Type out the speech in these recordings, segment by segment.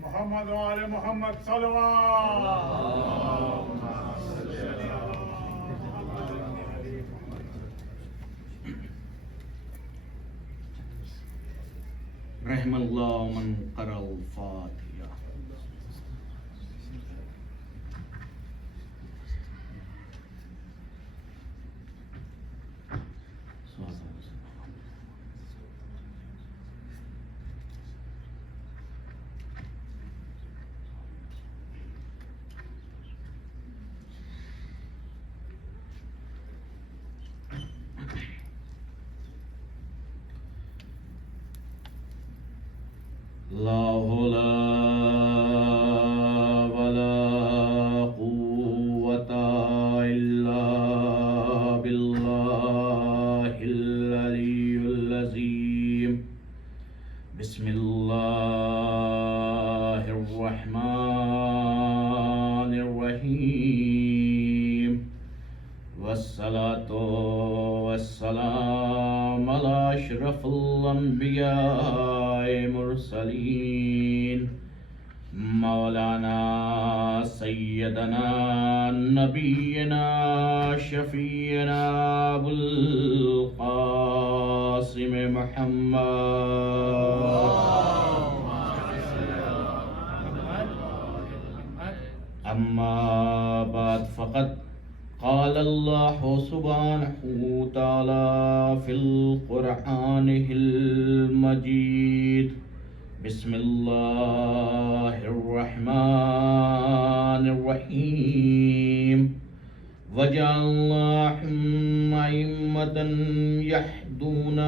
محمد وآل محمد صلوات. رحم اللہ من قرأ الفاتحہ. لا حول ولا قوة إلا بالله العلي العظيم. بسم الله الرحمن الرحيم. والصلاة والسلام على أشرف الأنبياء مرسلين مولانا سيدنا نبينا شفيعنا أبو القاسم محمد. أما بعد فقد قال الله سبحانه وتعالى في القرآن المجيد. بسم الله الرحمن الرحيم. وجعلناهم أئمة يهدون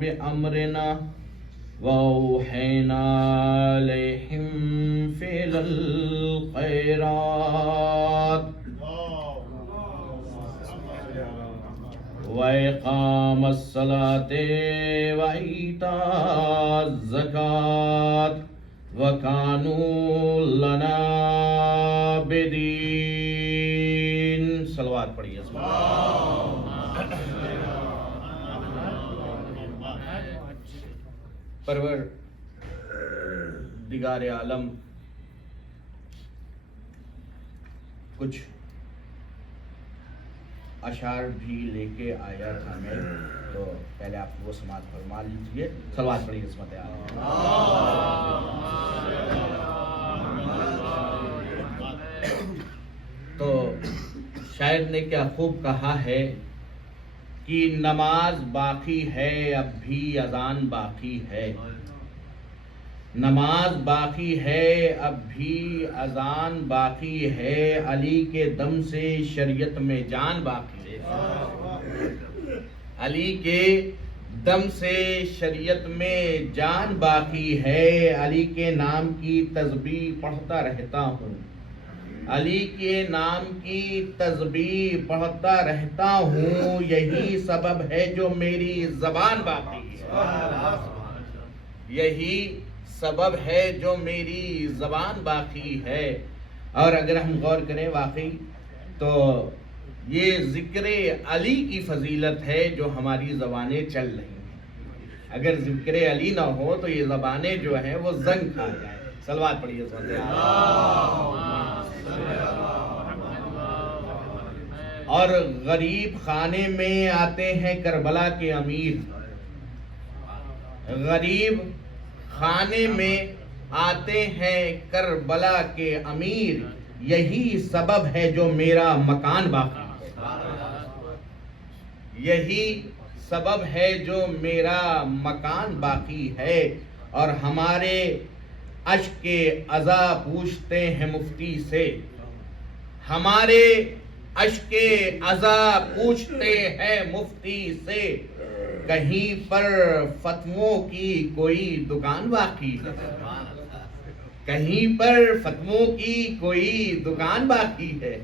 بأمرنا وأوحينا إليهم فعل الخيرات وإقام الصلاة وإيتاء الزكاة وكانوا لنا عابدين. صلوات پڑھیے. پروردگار عالم کچھ اشعار بھی لے کے آیا تھا میں، تو پہلے آپ وہ سماعت فرما لیجیے. صلوات پڑھیے. عصمت عالم. تو شاعر نے کیا خوب کہا ہے کہ نماز باقی ہے اب بھی اذان باقی ہے. نماز باقی ہے اب بھی اذان باقی ہے. علی کے دم سے شریعت میں جان باقی ہے. علی کے دم سے شریعت میں جان باقی ہے. علی کے نام کی تسبیح پڑھتا رہتا ہوں. علی کے نام کی تسبیح پڑھتا رہتا ہوں. یہی سبب ہے جو میری زبان باقی ہے. یہی سبب ہے جو میری زبان باقی ہے. اور اگر ہم غور کریں واقعی تو یہ ذکر علی کی فضیلت ہے جو ہماری زبانیں چل رہی ہیں. اگر ذکر علی نہ ہو تو یہ زبانیں جو ہیں وہ زنگ کھا جائیں. صلوات پڑھیے. اور غریب خانے میں آتے ہیں کربلا کے امیر. غریب خانے میں آتے ہیں کربلا کے امیر. یہی سبب ہے جو میرا مکان باقی ہے. یہی سبب ہے جو میرا مکان باقی ہے. اور ہمارے اشک کے عزا پوچھتے ہیں مفتی سے. ہمارے اشک کے عزا پوچھتے ہیں مفتی سے. کہیں پر فتووں کی کوئی دکان باقی ہے. کہیں پر فتووں کی کوئی دکان باقی ہے.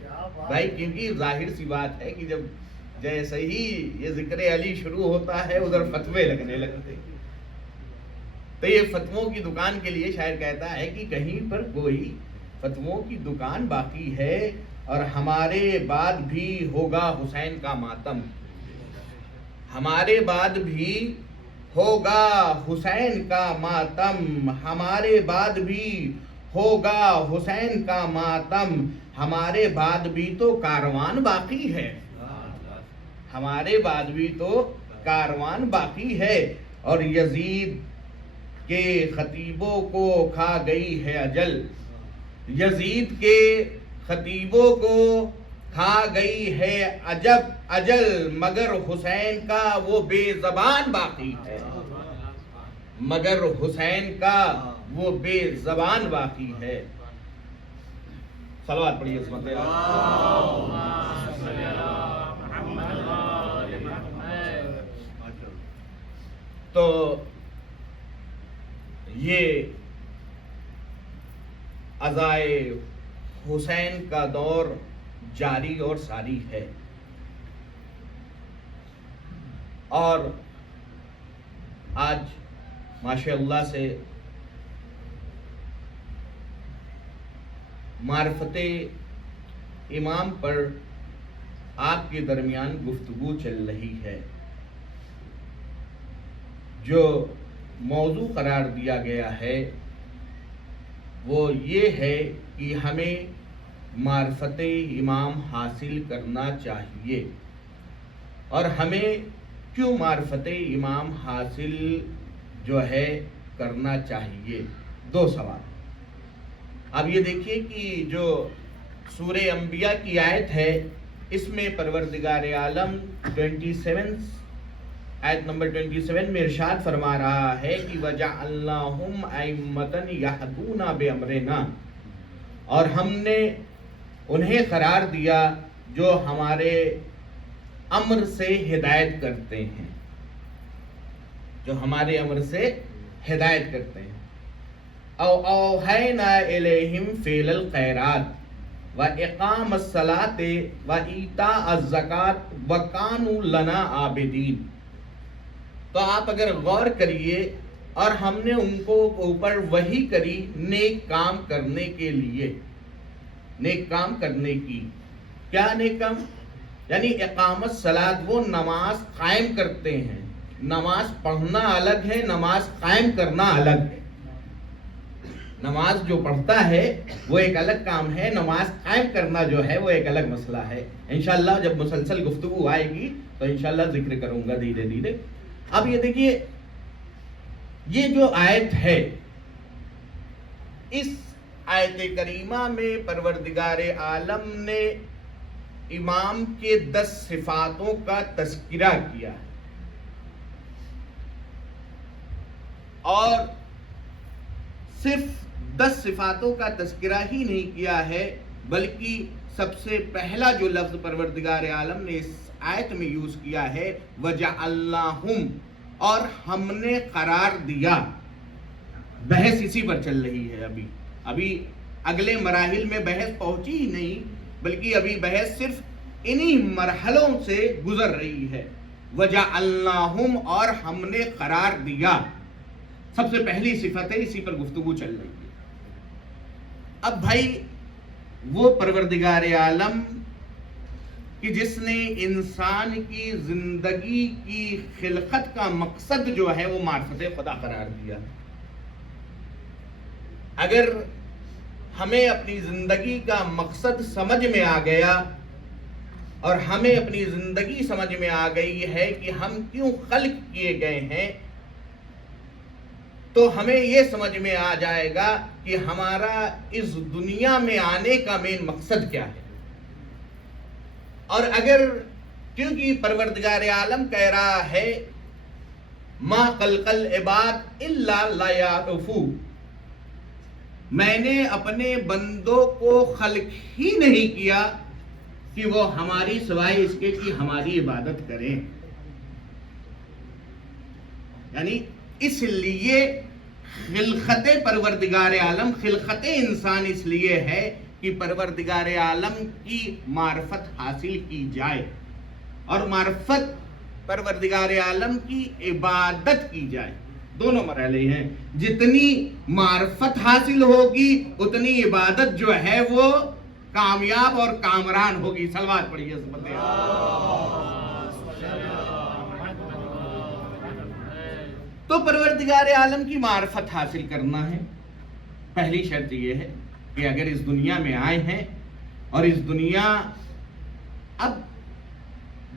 بھائی کیونکہ ظاہر سی بات ہے کہ جب جیسے ہی یہ ذکر علی شروع ہوتا ہے ادھر فتوے لگنے لگتے ہیں. تو یہ فتووں کی دکان کے لیے شاعر کہتا ہے کہ کہیں پر کوئی فتووں کی دکان باقی ہے. اور ہمارے بعد بھی ہوگا حسین کا ماتم. ہمارے بعد بھی ہوگا حسین کا ماتم، ہمارے بعد بھی ہوگا حسین کا ماتم، ہمارے بعد بھی تو کاروان باقی ہے، ہمارے بعد بھی تو کاروان باقی ہے، اور یزید کے خطیبوں کو کھا گئی ہے اجل، یزید کے خطیبوں کو کھا گئی ہے اجل، مگر حسین کا وہ بے زبان باقی ہے، مگر حسین کا وہ بے زبان باقی ہے۔ صلوات پڑھیے عظمت تو یہ عزائے حسین کا دور جاری اور ساری ہے، اور آج ماشاء اللہ سے معرفت امام پر آپ کے درمیان گفتگو چل رہی ہے۔ جو موضوع قرار دیا گیا ہے وہ یہ ہے کہ ہمیں معرفت امام حاصل کرنا چاہیے، اور ہمیں کیوں معرفت امام حاصل جو ہے کرنا چاہیے۔ دو سوال۔ اب یہ دیکھیے کہ جو سورہ انبیاء کی آیت ہے، اس میں پروردگار عالم 27 آیت نمبر 27 میں ارشاد فرما رہا ہے کہ وَجَعَلْنَاهُمْ أَئِمَّةً يَهْدُونَ بِأَمْرِنَا، اور ہم نے انہیں قرار دیا جو ہمارے امر سے ہدایت کرتے ہیں، جو ہمارے امر سے ہدایت کرتے ہیں۔ او اوحینا الیہم فعل الخیرات واقام الصلاۃ وایتاء الزکوٰۃ وکانوا لنا عابدین۔ تو آپ اگر غور کریے، اور ہم نے ان کو اوپر وحی کری نیک کام کرنے کے لیے، نیک کام کرنے کی۔ کیا نیک کام؟ یعنی اقامت صلاۃ، وہ نماز قائم کرتے ہیں۔ نماز پڑھنا الگ ہے، نماز قائم کرنا الگ ہے۔ نماز جو پڑھتا ہے وہ ایک الگ کام ہے، نماز قائم کرنا جو ہے وہ ایک الگ مسئلہ ہے۔ انشاءاللہ جب مسلسل گفتگو آئے گی تو انشاءاللہ ذکر کروں گا دھیرے دھیرے۔ اب یہ دیکھیے، یہ جو آیت ہے، اس آیت کریمہ میں پروردگار عالم نے امام کے 10 صفاتوں کا تذکرہ کیا ہے، اور صرف 10 صفاتوں کا تذکرہ ہی نہیں کیا ہے، بلکہ سب سے پہلا جو لفظ پروردگار عالم نے اس آیت میں یوز کیا ہے وَجَعَلْنَاهُمْ، اور ہم نے قرار دیا۔ بحث اسی پر چل رہی ہے، ابھی اگلے مراحل میں بحث پہنچی ہی نہیں، بلکہ ابھی بحث صرف انہی مرحلوں سے گزر رہی ہے۔ وَجَعَلْنَاهُمْ، اور ہم نے قرار دیا، سب سے پہلی صفت ہے، اسی پر گفتگو چل رہی ہے۔ اب بھائی، وہ پروردگار عالم کہ جس نے انسان کی زندگی کی خلقت کا مقصد جو ہے وہ معرفت خدا قرار دیا، اگر ہمیں اپنی زندگی کا مقصد سمجھ میں آ گیا، اور ہمیں اپنی زندگی سمجھ میں آ گئی ہے کہ ہم کیوں خلق کیے گئے ہیں، تو ہمیں یہ سمجھ میں آ جائے گا کہ ہمارا اس دنیا میں آنے کا مین مقصد کیا ہے۔ اور اگر، کیونکہ پروردگار عالم کہہ رہا ہے ما خلق العباد الا لیعرفوا، میں نے اپنے بندوں کو خلق ہی نہیں کیا کہ وہ ہماری سوائے اس کے کہ ہماری عبادت کریں۔ یعنی اس لیے خلقت پروردگار عالم، خلقت انسان اس لیے ہے کہ پروردگار عالم کی معرفت حاصل کی جائے، اور معرفت پروردگار عالم کی عبادت کی جائے۔ دونوں مرحلے ہیں، جتنی معرفت حاصل ہوگی اتنی عبادت جو ہے وہ کامیاب اور کامران ہوگی۔ صلوات پڑھیے سبحان اللہ۔ تو پروردگار عالم کی معرفت حاصل کرنا ہے. پہلی شرط یہ ہے کہ اگر اس دنیا میں آئے ہیں اور اس دنیا، اب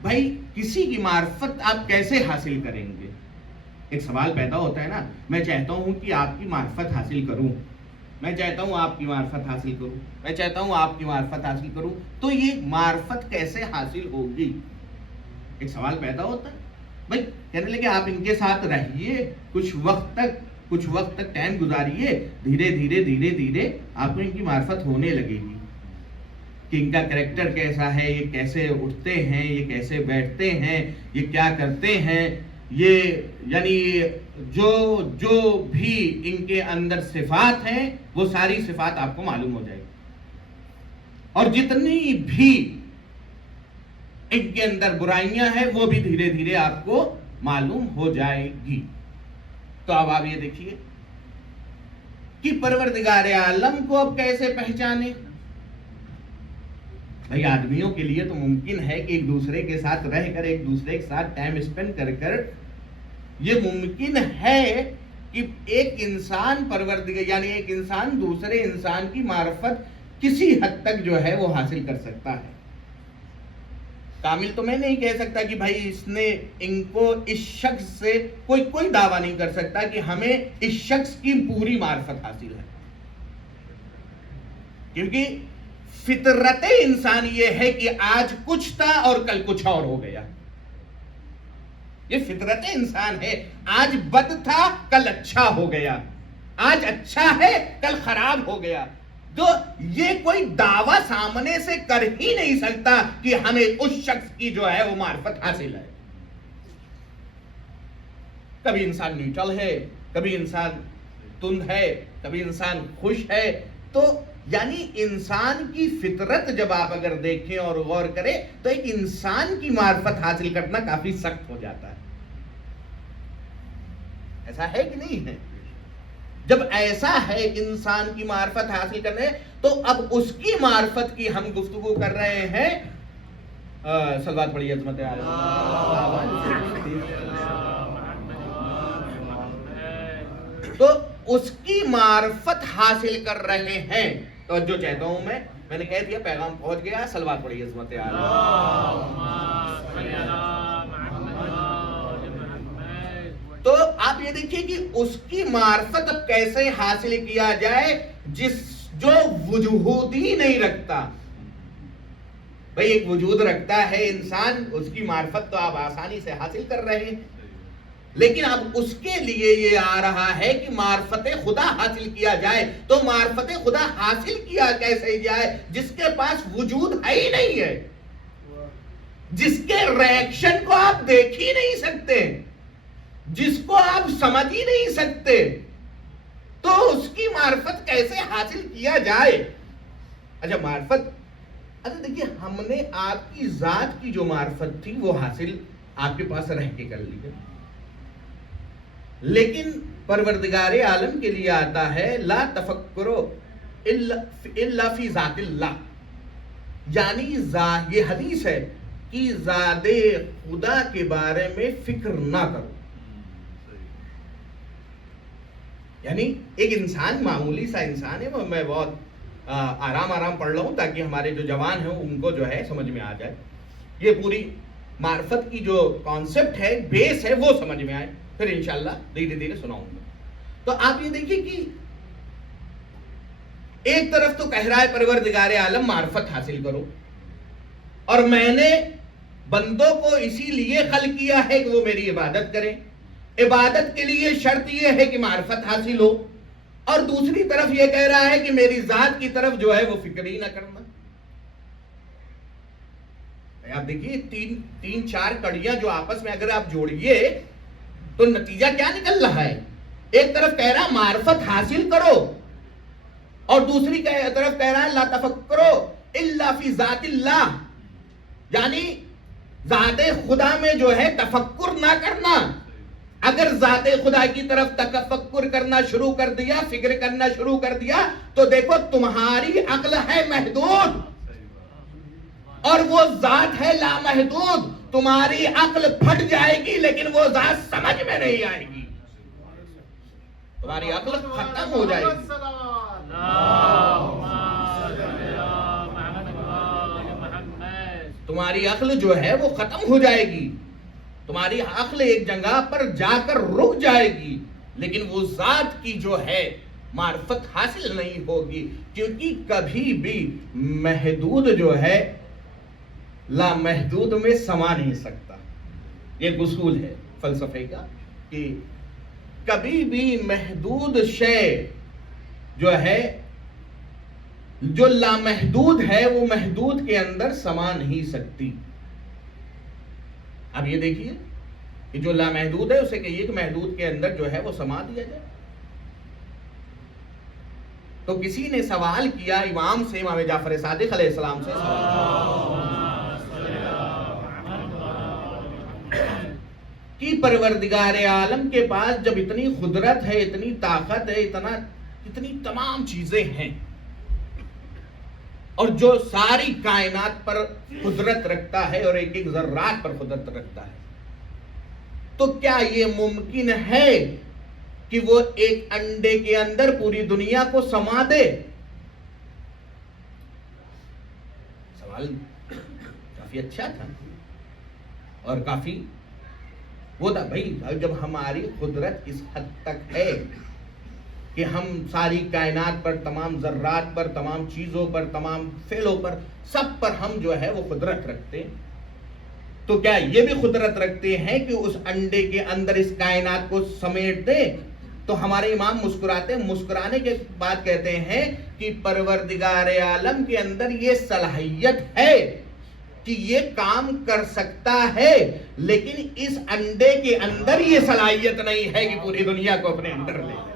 بھائی کسی کی معرفت آپ کیسے حاصل کریں گے؟ ایک سوال پیدا ہوتا ہے نا. میں چاہتا ہوں کہ آپ کی معرفت حاصل کروں، میں چاہتا ہوں آپ کی معرفت حاصل کروں، میں چاہتا ہوں آپ کی معرفت حاصل کروں، تو یہ معرفت کیسے حاصل ہوگی؟ ایک سوال پیدا ہوتا ہے. بھائی کہنے لگے آپ ان کے ساتھ رہیے کچھ وقت تک ٹائم گزاریے، دھیرے دھیرے دھیرے دھیرے آپ کو ان کی معرفت ہونے لگے گی کہ ان کا کریکٹر کیسا ہے، یہ کیسے اٹھتے ہیں، یہ کیسے بیٹھتے ہیں، یہ کیا کرتے ہیں، یہ یعنی جو بھی ان کے اندر صفات ہیں وہ ساری صفات آپ کو معلوم ہو جائے گی، اور جتنی بھی ان کے اندر برائیاں ہیں وہ بھی دھیرے دھیرے آپ کو معلوم ہو جائے گی. تو اب آپ یہ دیکھیے کہ پروردگار عالم کو اب کیسے پہچانے. بھائی آدمیوں کے لیے تو ممکن ہے کہ ایک دوسرے کے ساتھ رہ کر، ایک دوسرے کے ساتھ ٹائم اسپینڈ کر یہ ممکن ہے کہ ایک انسان پروردگار یعنی ایک انسان دوسرے انسان کی معرفت کسی حد تک جو ہے وہ حاصل کر سکتا ہے. کامل تو میں نہیں کہہ سکتا کہ بھائی اس نے ان کو اس شخص سے کوئی دعویٰ نہیں کر سکتا کہ ہمیں اس شخص کی پوری معرفت حاصل ہے، کیونکہ فطرت انسان یہ ہے کہ آج کچھ تھا اور کل کچھ اور ہو گیا. یہ فطرت انسان ہے، آج بد تھا کل اچھا ہو گیا، آج اچھا ہے کل خراب ہو گیا. تو یہ کوئی دعویٰ سامنے سے کر ہی نہیں سکتا کہ ہمیں اس شخص کی جو ہے وہ معرفت حاصل ہے. کبھی انسان نیوٹرل ہے، کبھی انسان تند ہے، کبھی انسان خوش ہے. تو یعنی انسان کی فطرت جب آپ اگر دیکھیں اور غور کریں تو ایک انسان کی معرفت حاصل کرنا کافی سخت ہو جاتا ہے. ایسا ہے کہ نہیں ہے؟ جب ایسا ہے انسان کی معرفت حاصل کرنے، تو اب اس کی معرفت کی ہم گفتگو کر رہے ہیں. صلوات پڑھیے عظمت عالم. تو اس کی معرفت حاصل کر رہے ہیں. توجہ چاہتا ہوں میں نے کہہ دیا پیغام پہنچ گیا. صلوات پڑھیے عظمت عالم. تو آپ یہ دیکھیے کہ اس کی معرفت اب کیسے حاصل کیا جائے جو وجود ہی نہیں رکھتا. بھئی ایک وجود رکھتا ہے انسان، اس کی معرفت تو آپ آسانی سے حاصل کر رہے ہیں، لیکن اب اس کے لیے یہ آ رہا ہے کہ معرفت خدا حاصل کیا جائے. تو معرفت خدا حاصل کیا کیسے جائے جس کے پاس وجود ہے ہی نہیں ہے، جس کے ریئیکشن کو آپ دیکھ ہی نہیں سکتے، جس کو آپ سمجھ ہی نہیں سکتے. تو اس کی معرفت کیسے حاصل کیا جائے؟ اچھا معرفت، اچھا دیکھیے ہم نے آپ کی ذات کی جو معرفت تھی وہ حاصل آپ کے پاس رہ کے کر لی، لیکن پروردگار عالم کے لیے آتا ہے لا تفکرو الا فی ذات اللہ. یعنی یہ حدیث ہے کہ ذات خدا کے بارے میں فکر نہ کرو. یعنی ایک انسان معمولی سا انسان ہے، میں بہت آرام پڑھ رہا ہوں تاکہ ہمارے جو جوان ہیں ان کو جو ہے سمجھ میں آ جائے. یہ پوری معرفت کی جو کانسیپٹ ہے، بیس ہے، وہ سمجھ میں آئے، پھر انشاءاللہ دھیرے دھیرے سناؤں گا. تو آپ یہ دیکھیے کہ ایک طرف تو کہہ رہا ہے پروردگار عالم معرفت حاصل کرو، اور میں نے بندوں کو اسی لیے خلق کیا ہے کہ وہ میری عبادت کریں. عبادت کے لیے شرط یہ ہے کہ معرفت حاصل ہو، اور دوسری طرف یہ کہہ رہا ہے کہ میری ذات کی طرف جو ہے وہ فکر ہی نہ کرنا. آپ دیکھیے تین چار کڑیاں جو آپس میں اگر آپ جوڑیے تو نتیجہ کیا نکل رہا ہے. ایک طرف کہہ رہا معرفت حاصل کرو، اور دوسری طرف کہہ رہا ہے لا تفکرو الا فی ذات اللہ، یعنی ذات خدا میں جو ہے تفکر نہ کرنا. اگر ذات خدا کی طرف تفکر کرنا شروع کر دیا، فکر کرنا شروع کر دیا، تو دیکھو تمہاری عقل ہے محدود اور وہ ذات ہے لامحدود. تمہاری عقل پھٹ جائے گی لیکن وہ ذات سمجھ میں نہیں آئے گی. تمہاری عقل ختم ہو جائے گی. تمہاری عقل جو ہے وہ ختم ہو جائے گی. تمہاری عقل ایک جگہ پر جا کر رک جائے گی، لیکن وہ ذات کی جو ہے معرفت حاصل نہیں ہوگی، کیونکہ کبھی بھی محدود جو ہے لامحدود میں سما نہیں سکتا. یہ اصول ہے فلسفے کا کہ کبھی بھی محدود شے جو ہے، جو لامحدود ہے، وہ محدود کے اندر سما نہیں سکتی. اب یہ دیکھیے کہ جو لامحدود ہے اسے کہیے کہ محدود کے اندر جو ہے وہ سما دیا جائے. تو کسی نے سوال کیا امام سے، امام جعفر صادق علیہ السلام سے کہ پروردگار عالم کے پاس جب اتنی قدرت ہے، اتنی طاقت ہے، اتنی تمام چیزیں ہیں، اور جو ساری کائنات پر قدرت رکھتا ہے اور ایک ایک ذرات پر قدرت رکھتا ہے، تو کیا یہ ممکن ہے کہ وہ ایک انڈے کے اندر پوری دنیا کو سما دے؟ سوال کافی اچھا تھا اور کافی وہ تھا. بھائی جب ہماری قدرت اس حد تک ہے کہ ہم ساری کائنات پر، تمام ذرات پر، تمام چیزوں پر، تمام فعلوں پر، سب پر ہم جو ہے وہ قدرت رکھتے ہیں، تو کیا یہ بھی قدرت رکھتے ہیں کہ اس انڈے کے اندر اس کائنات کو سمیٹ دے؟ تو ہمارے امام مسکراتے ہیں، مسکرانے کے بعد کہتے ہیں کہ پروردگار عالم کے اندر یہ صلاحیت ہے کہ یہ کام کر سکتا ہے، لیکن اس انڈے کے اندر یہ صلاحیت نہیں ہے کہ پوری دنیا کو اپنے اندر لے لے.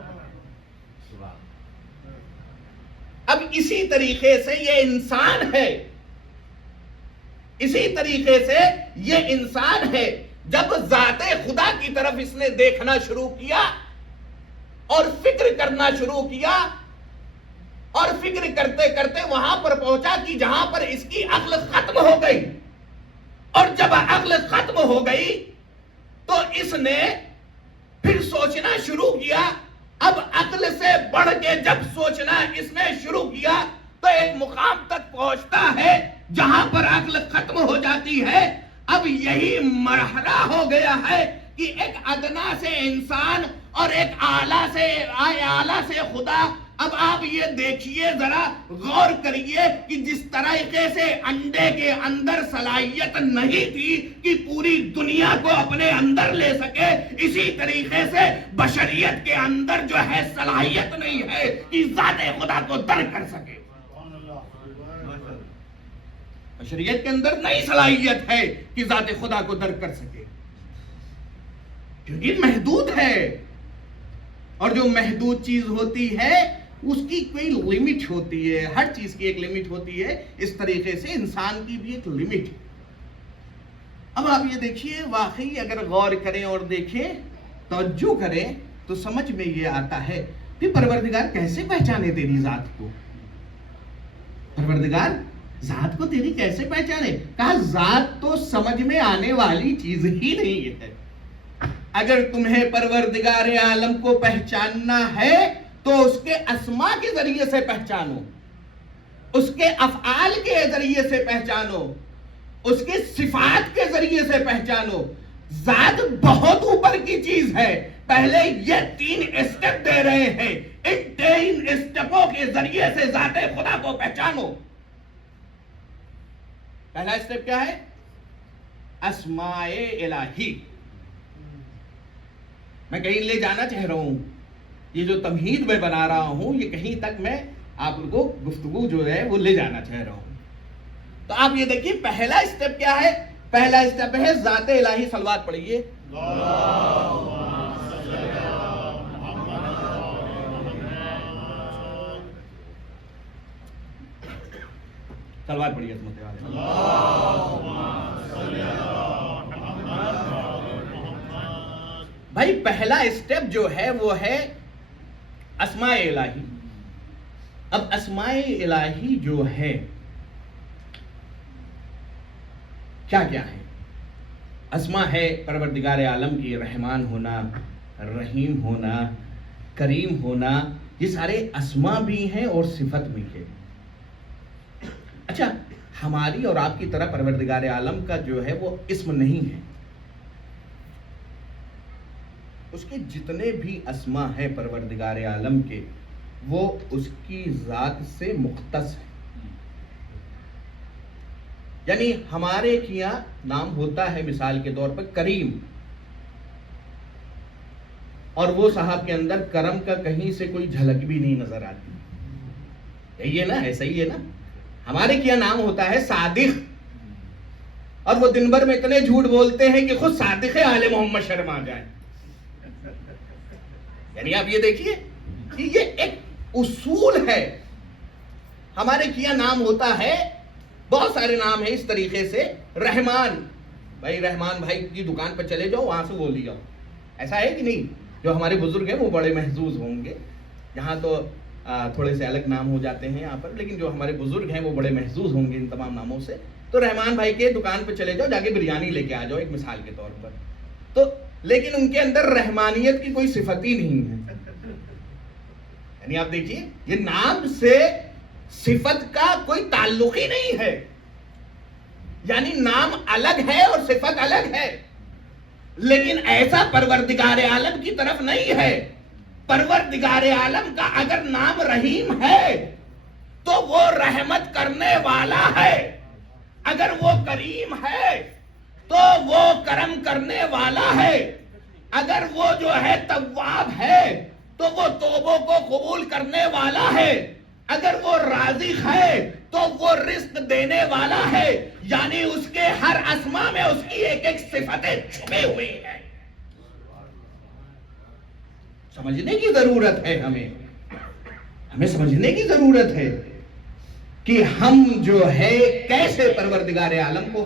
اب اسی طریقے سے یہ انسان ہے، اسی طریقے سے یہ انسان ہے. جب ذات خدا کی طرف اس نے دیکھنا شروع کیا اور فکر کرنا شروع کیا، اور فکر کرتے کرتے وہاں پر پہنچا کہ جہاں پر اس کی عقل ختم ہو گئی، اور جب عقل ختم ہو گئی تو اس نے پھر سوچنا شروع کیا. اب عقل سے بڑھ کے جب سوچنا اس نے شروع کیا تو ایک مقام تک پہنچتا ہے جہاں پر عقل ختم ہو جاتی ہے. اب یہی مرحلہ ہو گیا ہے کہ ایک ادنا سے انسان اور ایک اعلیٰ سے خدا. اب آپ یہ دیکھیے، ذرا غور کریے کہ جس طریقے سے انڈے کے اندر صلاحیت نہیں تھی کہ پوری دنیا کو اپنے اندر لے سکے، اسی طریقے سے بشریت کے اندر جو ہے صلاحیت نہیں ہے کہ ذات خدا کو در کر سکے. بشریت کے اندر نئی صلاحیت ہے کہ ذات خدا کو در کر سکے، کیونکہ محدود ہے. اور جو محدود چیز ہوتی ہے اس کی کوئی لمٹ ہوتی ہے، ہر چیز کی ایک لمٹ ہوتی ہے. اس طریقے سے انسان کی بھی ایک لمٹ ہے. اب آپ یہ دیکھیے، واقعی اگر غور کریں اور دیکھیں، توجہ کریں، تو سمجھ میں یہ آتا ہے کہ پروردگار کیسے پہچانے تیری ذات کو. پروردگار ذات کو تیری کیسے پہچانے؟ کہا ذات تو سمجھ میں آنے والی چیز ہی نہیں ہے. اگر تمہیں پروردگار عالم کو پہچاننا ہے تو اس کے اسماء کے ذریعے سے پہچانو، اس کے افعال کے ذریعے سے پہچانو، اس کے صفات کے ذریعے سے پہچانو. ذات بہت اوپر کی چیز ہے. پہلے یہ 3 اسٹیپ دے رہے ہیں، ان 3 اسٹیپوں کے ذریعے سے ذات خدا کو پہچانو. پہلا اسٹیپ کیا ہے؟ اسماء الہی. میں کہیں لے جانا چاہ رہا ہوں، یہ جو تمہید میں بنا رہا ہوں، یہ کہیں تک میں آپ کو گفتگو جو ہے وہ لے جانا چاہ رہا ہوں. تو آپ یہ دیکھیے پہلا اسٹیپ کیا ہے؟ پہلا اسٹیپ ہے ذات الہی. صلوات پڑھیے. صلوات پڑھیے. بھائی پہلا اسٹیپ جو ہے وہ ہے اسماء الہی. اب اسماء الہی جو ہے کیا کیا ہے؟ اسماء ہے پروردگار عالم کی رحمان ہونا، رحیم ہونا، کریم ہونا، یہ سارے اسما بھی ہیں اور صفت بھی ہے۔ اچھا، ہماری اور آپ کی طرح پروردگار عالم کا جو ہے وہ اسم نہیں ہے، اس کے جتنے بھی اسما ہیں پروردگار عالم کے، وہ اس کی ذات سے مختص ہے۔ یعنی ہمارے یہاں نام ہوتا ہے مثال کے طور پر کریم، اور وہ صاحب کے اندر کرم کا کہیں سے کوئی جھلک بھی نہیں نظر آتی، یہی ہے نا، ایسا ہی ہے نا۔ ہمارے کیا نام ہوتا ہے صادق، اور وہ دن بھر میں اتنے جھوٹ بولتے ہیں کہ خود صادق آل محمد شرم آ جائے۔ یعنی آپ یہ دیکھیے کہ یہ ایک اصول ہے۔ ہمارے کیا نام ہوتا ہے، بہت سارے نام ہیں اس طریقے سے، رحمان، بھائی رحمان بھائی کی دکان پر چلے جاؤ، وہاں سے بول جاؤ، ایسا ہے کہ نہیں؟ جو ہمارے بزرگ ہیں وہ بڑے محظوظ ہوں گے، یہاں تو تھوڑے سے الگ نام ہو جاتے ہیں یہاں پر، لیکن جو ہمارے بزرگ ہیں وہ بڑے محظوظ ہوں گے ان تمام ناموں سے۔ تو رحمان بھائی کے دکان پہ چلے جاؤ، جا کے بریانی لے کے آ جاؤ، ایک مثال کے طور پر۔ تو لیکن ان کے اندر رحمانیت کی کوئی صفت ہی نہیں ہے۔ یعنی آپ دیکھیے، یہ نام سے صفت کا کوئی تعلق ہی نہیں ہے، یعنی نام الگ ہے اور صفت الگ ہے۔ لیکن ایسا پروردگار عالم کی طرف نہیں ہے۔ پروردگار عالم کا اگر نام رحیم ہے تو وہ رحمت کرنے والا ہے، اگر وہ کریم ہے تو وہ کرم کرنے والا ہے، اگر وہ جو ہے تواب ہے تو وہ توبوں کو قبول کرنے والا ہے، اگر وہ رازق ہے تو وہ رزق دینے والا ہے۔ یعنی اس کے ہر اسما میں اس کی ایک ایک صفتیں چھپے ہوئی ہیں۔ سمجھنے کی ضرورت ہے، ہمیں سمجھنے کی ضرورت ہے کہ ہم جو ہے کیسے پروردگار عالم کو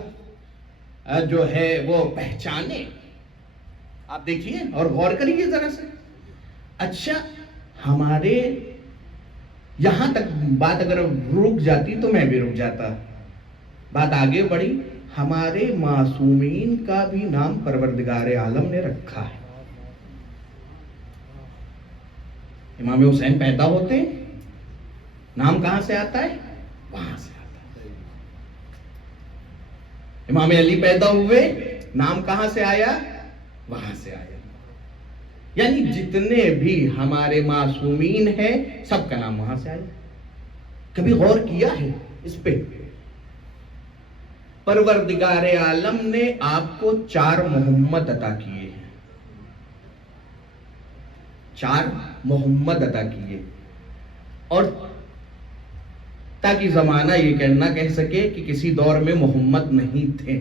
جو ہے وہ پہچانے۔ آپ دیکھیے اور غور کریے ذرا سے۔ اچھا، ہمارے یہاں تک بات اگر رک جاتی تو میں بھی رک جاتا، بات آگے بڑھی۔ ہمارے معصومین کا بھی نام پروردگار عالم نے رکھا ہے۔ امام حسین پیدا ہوتے ہیں، نام کہاں سے آتا ہے؟ وہاں سے آتا ہے۔ امام علی پیدا ہوئے، نام کہاں سے آیا؟ وہاں سے آیا۔ یعنی جتنے بھی ہمارے معصومین ہیں سب کا نام وہاں سے آیا۔ کبھی غور کیا ہے اس پہ؟ پروردگار عالم نے آپ کو 4 محمد عطا کیے ہیں، 4 محمد عطا کیے، اور تاکہ زمانہ یہ کہہ سکے کہ کسی دور میں محمد نہیں تھے۔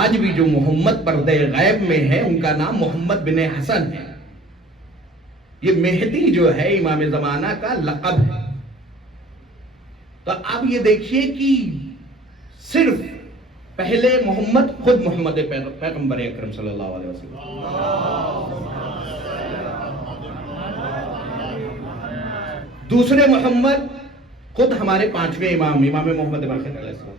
آج بھی جو محمد پردے غیب میں ہے ان کا نام محمد بن حسن ہے۔ یہ مہدی جو ہے امام زمانہ کا لقب ہے۔ تو آپ یہ دیکھیے کہ صرف پہلے محمد خود محمد پیغمبر اکرم صلی اللہ علیہ وسلم، دوسرے محمد خود ہمارے 5ویں امام محمد باقر علیہ السلام،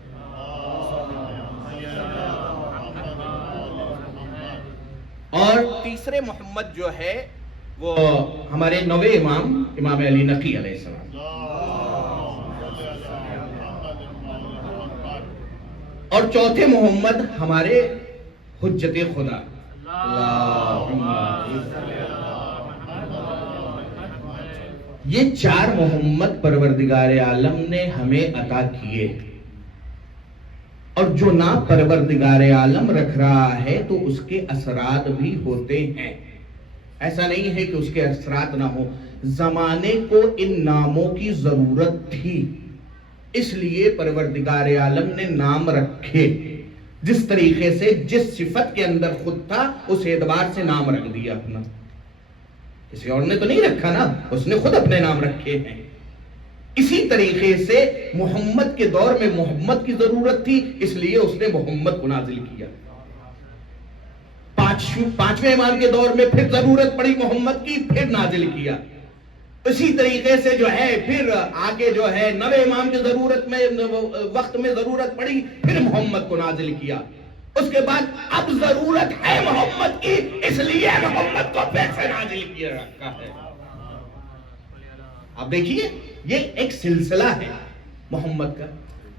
اور تیسرے محمد جو ہے وہ ہمارے 9ویں امام علی نقی علیہ السلام، اور چوتھے محمد ہمارے حجت خدا۔ یہ 4 محمد پروردگار عالم نے ہمیں عطا کیے، اور جو نام پروردگار عالم رکھ رہا ہے تو اس کے اثرات بھی ہوتے ہیں۔ ایسا نہیں ہے کہ اس کے اثرات نہ ہو، زمانے کو ان ناموں کی ضرورت تھی، اس لیے پروردگار عالم نے نام رکھے، جس طریقے سے جس صفت کے اندر خود تھا اس اعتبار سے نام رکھ دیا اپنا۔ کسی اور نے تو نہیں رکھا نا، اس نے خود اپنے نام رکھے ہیں۔ اسی طریقے سے محمد کے دور میں محمد کی ضرورت تھی، اس لیے اس نے محمد کو نازل کیا۔ 5ویں امام کے دور میں پھر ضرورت پڑی محمد کی، پھر نازل کیا۔ اسی طریقے سے جو ہے پھر آگے جو ہے 9ویں امام کی ضرورت میں وقت میں ضرورت پڑی، پھر محمد کو نازل کیا۔ اس کے بعد اب ضرورت ہے محمد کی، اس لیے محمد کو پھر سے نازل کیا رکھا ہے۔ اب دیکھیے یہ ایک سلسلہ ہے محمد کا۔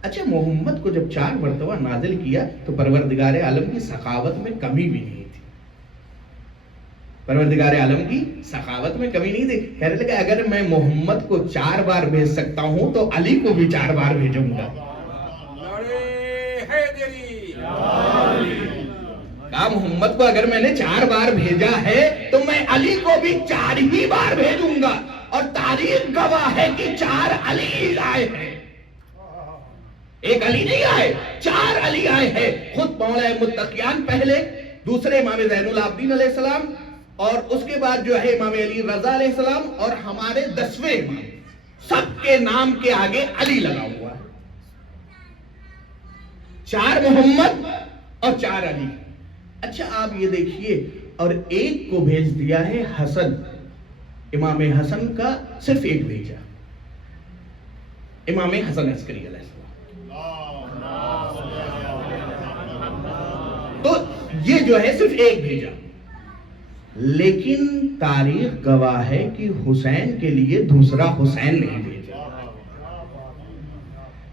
اچھا محمد کو جب 4 مرتبہ نازل کیا تو پروردگار عالم کی سخاوت میں کمی بھی نہیں تھی، پروردگار عالم کی سخاوت میں کمی نہیں تھی۔ کہنے لگا اگر میں محمد کو 4 بار بھیج سکتا ہوں تو علی کو بھی 4 بار بھیجوں گا۔ کہا محمد کو اگر میں نے 4 بار بھیجا ہے تو میں علی کو بھی 4 ہی بار بھیجوں گا، اور تاریخ گواہ ہے کہ 4 علی آئے ہیں، ایک علی نہیں آئے، 4 علی آئے ہیں۔ خود مولا متقیان پہلے، دوسرے امام زین العابدین علیہ السلام، اور اس کے بعد جو ہے امام علی رضا علیہ السلام، اور ہمارے 10ویں امام، سب کے نام کے آگے علی لگا ہوا ہے۔ 4 محمد اور 4 علی۔ اچھا آپ یہ دیکھیے، اور ایک کو بھیج دیا ہے حسن، امام حسن کا صرف ایک بھیجا، امام حسن عسکری علیہ السلام۔ تو یہ جو ہے صرف ایک بھیجا، لیکن تاریخ گواہ ہے کہ حسین کے لیے دوسرا حسین نہیں بھیجا۔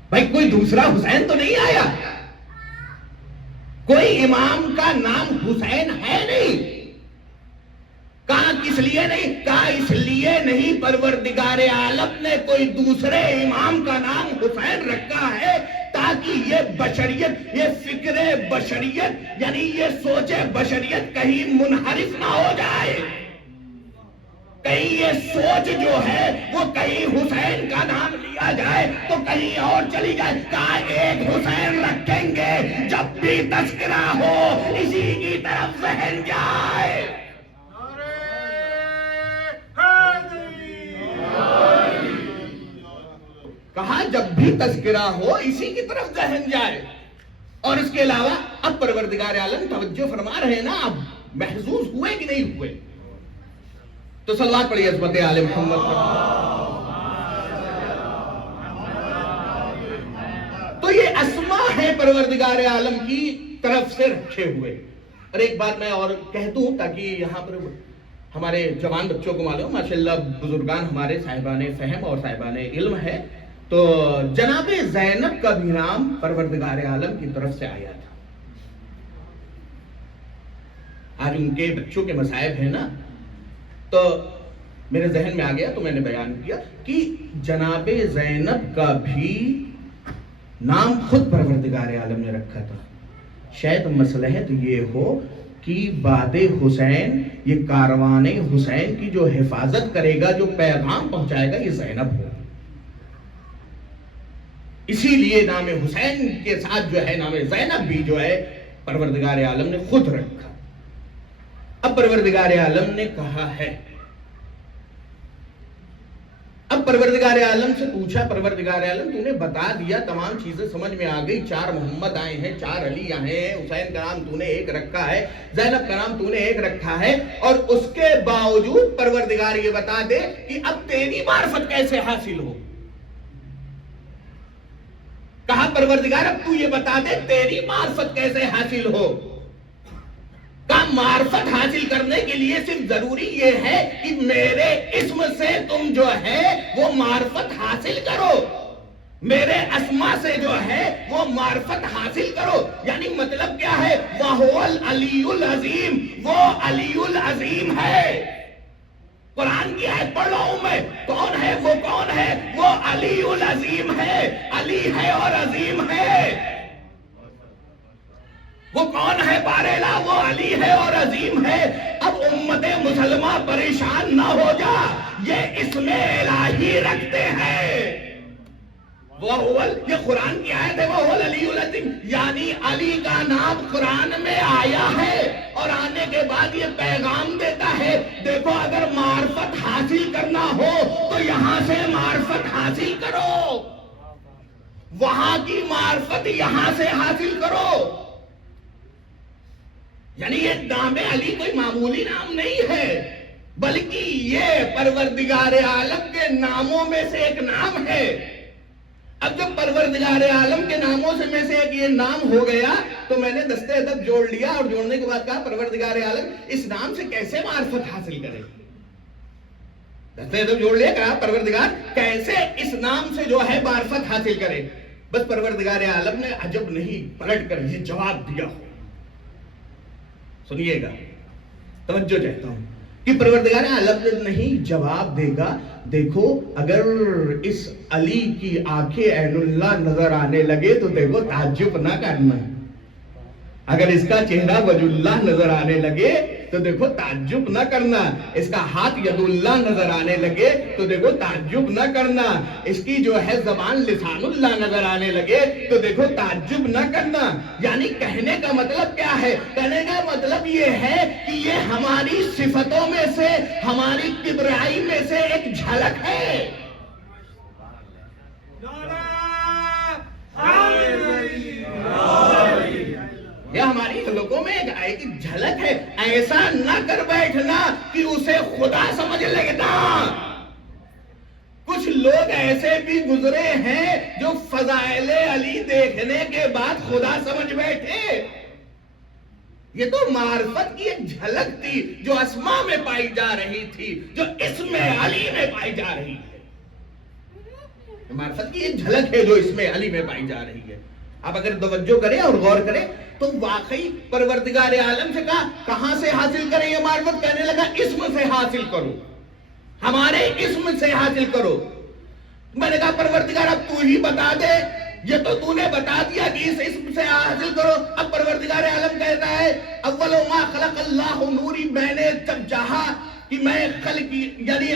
بھائی کوئی دوسرا حسین تو نہیں آیا، کوئی امام کا نام حسین ہے نہیں۔ کہاں کس لیے نہیں؟ کہا اس لیے نہیں، پروردگار عالم نے کوئی دوسرے امام کا نام حسین رکھا ہے تاکہ یہ بشریت، یہ فکر بشریت، یعنی یہ سوچ بشریت کہیں منحرف نہ ہو جائے، کہیں یہ سوچ جو ہے وہ کہیں حسین کا نام لیا جائے تو کہیں اور چلی جائے۔ کہا ایک حسین رکھیں گے، جب بھی تذکرہ ہو اسی کی طرف ذہن جائے۔ کہا جب بھی تذکرہ ہو اسی کی طرف ذہن جائے۔ اور اس کے علاوہ اب پروردگار عالم توجہ فرما رہے ہیں نا، اب محظوظ ہوئے کہ نہیں ہوئے؟ تو صلوات پڑھیے عظمت آل محمد پر۔ تو یہ اسماء ہے پروردگار عالم کی طرف سے رکھے ہوئے۔ اور ایک بات میں اور کہہ دوں تاکہ یہاں پر ہمارے جوان بچوں کو معلوم، ماشاءاللہ بزرگان ہمارے صاحبان فہم اور صاحبان علم ہے، تو جناب زینب کا بھی نام پروردگار عالم کی طرف سے آیا تھا۔ آج ان کے بچوں کے مصائب ہیں نا، تو میرے ذہن میں آ گیا تو میں نے بیان کیا کہ جناب زینب کا بھی نام خود پروردگار عالم نے رکھا تھا۔ شاید مصلحت یہ ہو کہ بعد حسین یہ کاروان حسین کی جو حفاظت کرے گا، جو پیغام پہنچائے گا، یہ زینب ہو، اسی لیے نام حسین کے ساتھ جو ہے نام زینب بھی جو ہے پروردگار عالم نے خود رکھا۔ اب پروردگار عالم نے کہا ہے، اب پروردگار عالم سے پوچھا، پروردگار عالم تو نے بتا دیا، تمام چیزیں سمجھ میں آ گئی، 4 محمد آئے ہیں، 4 علی آئے ہیں، حسین کا نام تو نے ایک رکھا ہے، زینب کا نام تو نے ایک رکھا ہے، اور اس کے باوجود پروردگار یہ بتا دے کہ اب تیری معرفت کیسے حاصل ہو۔ کہا پروردگار اب تو یہ بتا دے تیری معرفت کیسے حاصل ہو۔ کہا معرفت حاصل کرنے کے لیے صرف ضروری یہ ہے کہ میرے اسم سے تم جو ہے وہ معرفت حاصل کرو، میرے اسما سے جو ہے وہ معرفت حاصل کرو۔ یعنی مطلب کیا ہے؟ وَهُوَ الْعَلِيُّ الْعَظِيمُ، وہ علی العظیم ہے۔ قرآن کی آیت پڑھ رہا ہوں میں، کون ہے وہ؟ کون ہے وہ؟ علی العظیم ہے، علی ہے اور عظیم ہے۔ وہ کون ہے بارے وہ علی ہے اور عظیم ہے۔ اب امت مسلمہ پریشان نہ ہو جا، یہ اسم الہی رکھتے ہیں، یہ قرآن کی آیت ہے، وہ علی العظیم، یعنی علی کا نام قرآن میں آیا ہے اور آنے کے بعد یہ پیغام دیتا ہے، دیکھو اگر معرفت حاصل کرنا ہو تو یہاں سے معرفت حاصل کرو، وہاں کی معرفت یہاں سے حاصل کرو۔ یعنی یہ نام علی کوئی معمولی نام نہیں ہے، بلکہ یہ پروردگار عالم کے ناموں میں سے ایک نام ہے۔ اب جب پروردگار عالم کے ناموں سے میں سے ایک یہ نام ہو گیا تو میں نے دستے ادب جوڑ لیا اور جوڑنے کے بعد کہا پروردگار عالم اس نام سے کیسے معرفت حاصل کرے. دستے ادب جوڑ لیا, کہا پروردگار کیسے اس نام سے جو ہے معرفت حاصل کرے. بس پروردگار عالم نے عجب نہیں پلٹ کر یہ جواب دیا. سنیے گا, توجہ چاہتا ہوں کہ پروردگار عالم نہیں جواب دے گا. دیکھو اگر اس علی کی آنکھیں عین اللہ نظر آنے لگے تو دیکھو تعجب نہ کرنا. اگر اس کا چہرہ وجہ اللہ نظر آنے لگے تو دیکھو تعجب نہ کرنا. اس کا ہاتھ ید اللہ نظر آنے لگے تو دیکھو تعجب نہ کرنا. اس کی جو ہے زبان لسان اللہ نظر آنے لگے تو دیکھو تعجب نہ کرنا. یعنی کہنے کا مطلب کیا ہے؟ کہنے کا مطلب یہ ہے کہ یہ ہماری صفتوں میں سے, ہماری کبریائی میں سے ایک جھلک ہے. یہ ہماری حلقوں میں ایک جھلک ہے. ایسا نہ کر بیٹھنا کہ اسے خدا سمجھ لینا. کچھ لوگ ایسے بھی گزرے ہیں جو فضائل علی دیکھنے کے بعد خدا سمجھ بیٹھے. یہ تو معرفت کی ایک جھلک تھی جو اسماء میں پائی جا رہی تھی, جو اسم علی میں پائی جا رہی ہے. معرفت کی ایک جھلک ہے جو اسم علی میں پائی جا رہی ہے. آپ اگر توجہ کریں اور غور کریں تو واقعی پروردگار عالم سے کہا کہاں سے حاصل کریں یہ معرفت؟ کہنے لگا اسم سے حاصل کرو, ہمارے اسم سے حاصل کرو. میں نے کہا پروردگار اب تو ہی بتا دے, یہ تو تو نے بتا دیا کہ اس اسم سے حاصل کرو. اب پروردگار عالم کہتا ہے اول ما خلق اللہ نوری, میں نے جب چاہا کہ میں خلقی, یعنی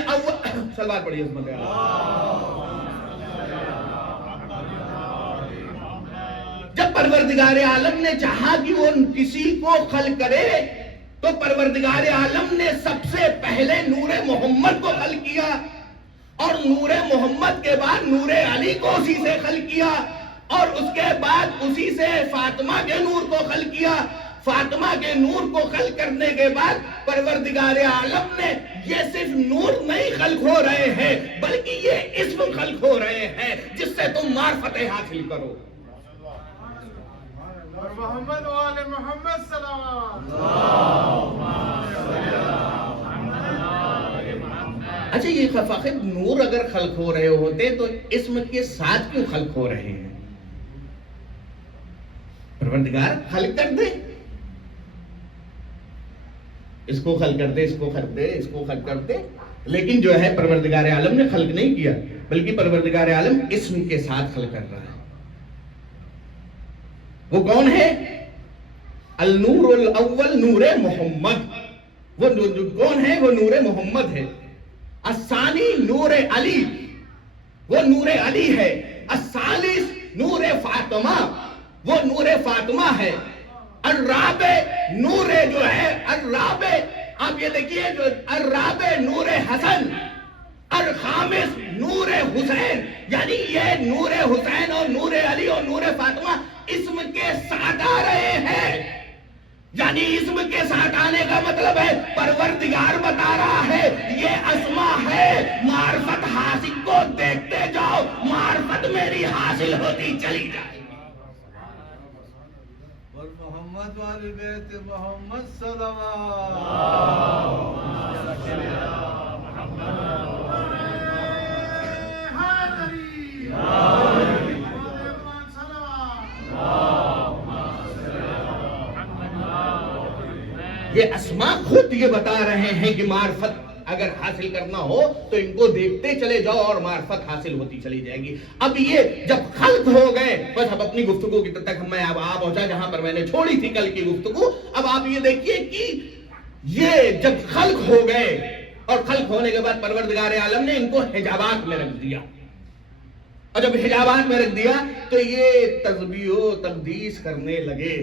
سلوات پڑھیے عظمت اللہ. جب پروردگار عالم نے چاہا کہ وہ کسی کو خلق کرے تو پروردگار عالم نے سب سے پہلے نور محمد کو خلق کیا, اور نور محمد کے بعد نور علی کو اسی سے خلق کیا, اور اس کے بعد اسی سے فاطمہ کے نور کو خلق کیا. فاطمہ کے نور کو خلق کرنے کے بعد پروردگار عالم نے یہ صرف نور نہیں خلق ہو رہے ہیں بلکہ یہ اسم خلق ہو رہے ہیں جس سے تم معرفت حاصل کرو. محمد وآل محمد صلوات. اچھا یہ فقط نور اگر خلق ہو رہے ہوتے تو اسم کے ساتھ کیوں خلق ہو رہے ہیں؟ پروردگار خلق کر دے, اس کو خلق کر دے, اس کو خلق دے, اس کو خلق کر دے, لیکن جو ہے پروردگار عالم نے خلق نہیں کیا بلکہ پروردگار عالم اسم کے ساتھ خلق کر رہا ہے. وہ کون ہے؟ النور الاول نور محمد. وہ کون ہے؟ وہ نور محمد ہے. الثانی نور علی, وہ نور علی ہے. الثالث نور فاطمہ, وہ نور فاطمہ ہے. الرابع نور جو ہے الرابع, آپ یہ دیکھیے جو الرابع نور حسن. الخامس نور حسین, یعنی یہ نور حسین اور نور علی اور نور فاطمہ اسم کے ساتھ آ رہے ہیں. یعنی اسم کے ساتھ آنے کا مطلب ہے پروردگار بتا رہا ہے یہ اسماء ہے, معرفت حاصل کو دیکھتے جاؤ, معرفت میری حاصل ہوتی چلی جائے. محمد والی بیت محمد صلوات. یہ اسماء خود یہ بتا رہے ہیں کہ معرفت اگر حاصل کرنا ہو تو ان کو دیکھتے چلے جاؤ اور معرفت حاصل ہوتی چلی جائے گی. اب یہ جب خلق ہو گئے, بس اب اپنی گفتگو کی تک میں اب آ پہنچا جہاں پر میں نے چھوڑی تھی کل کی گفتگو. اب آپ یہ دیکھیے کہ یہ جب خلق ہو گئے اور خلق ہونے کے بعد پروردگار عالم نے ان کو حجابات میں رکھ دیا, اور جب حجابات میں رکھ دیا تو یہ تسبیح و تقدیس کرنے لگے.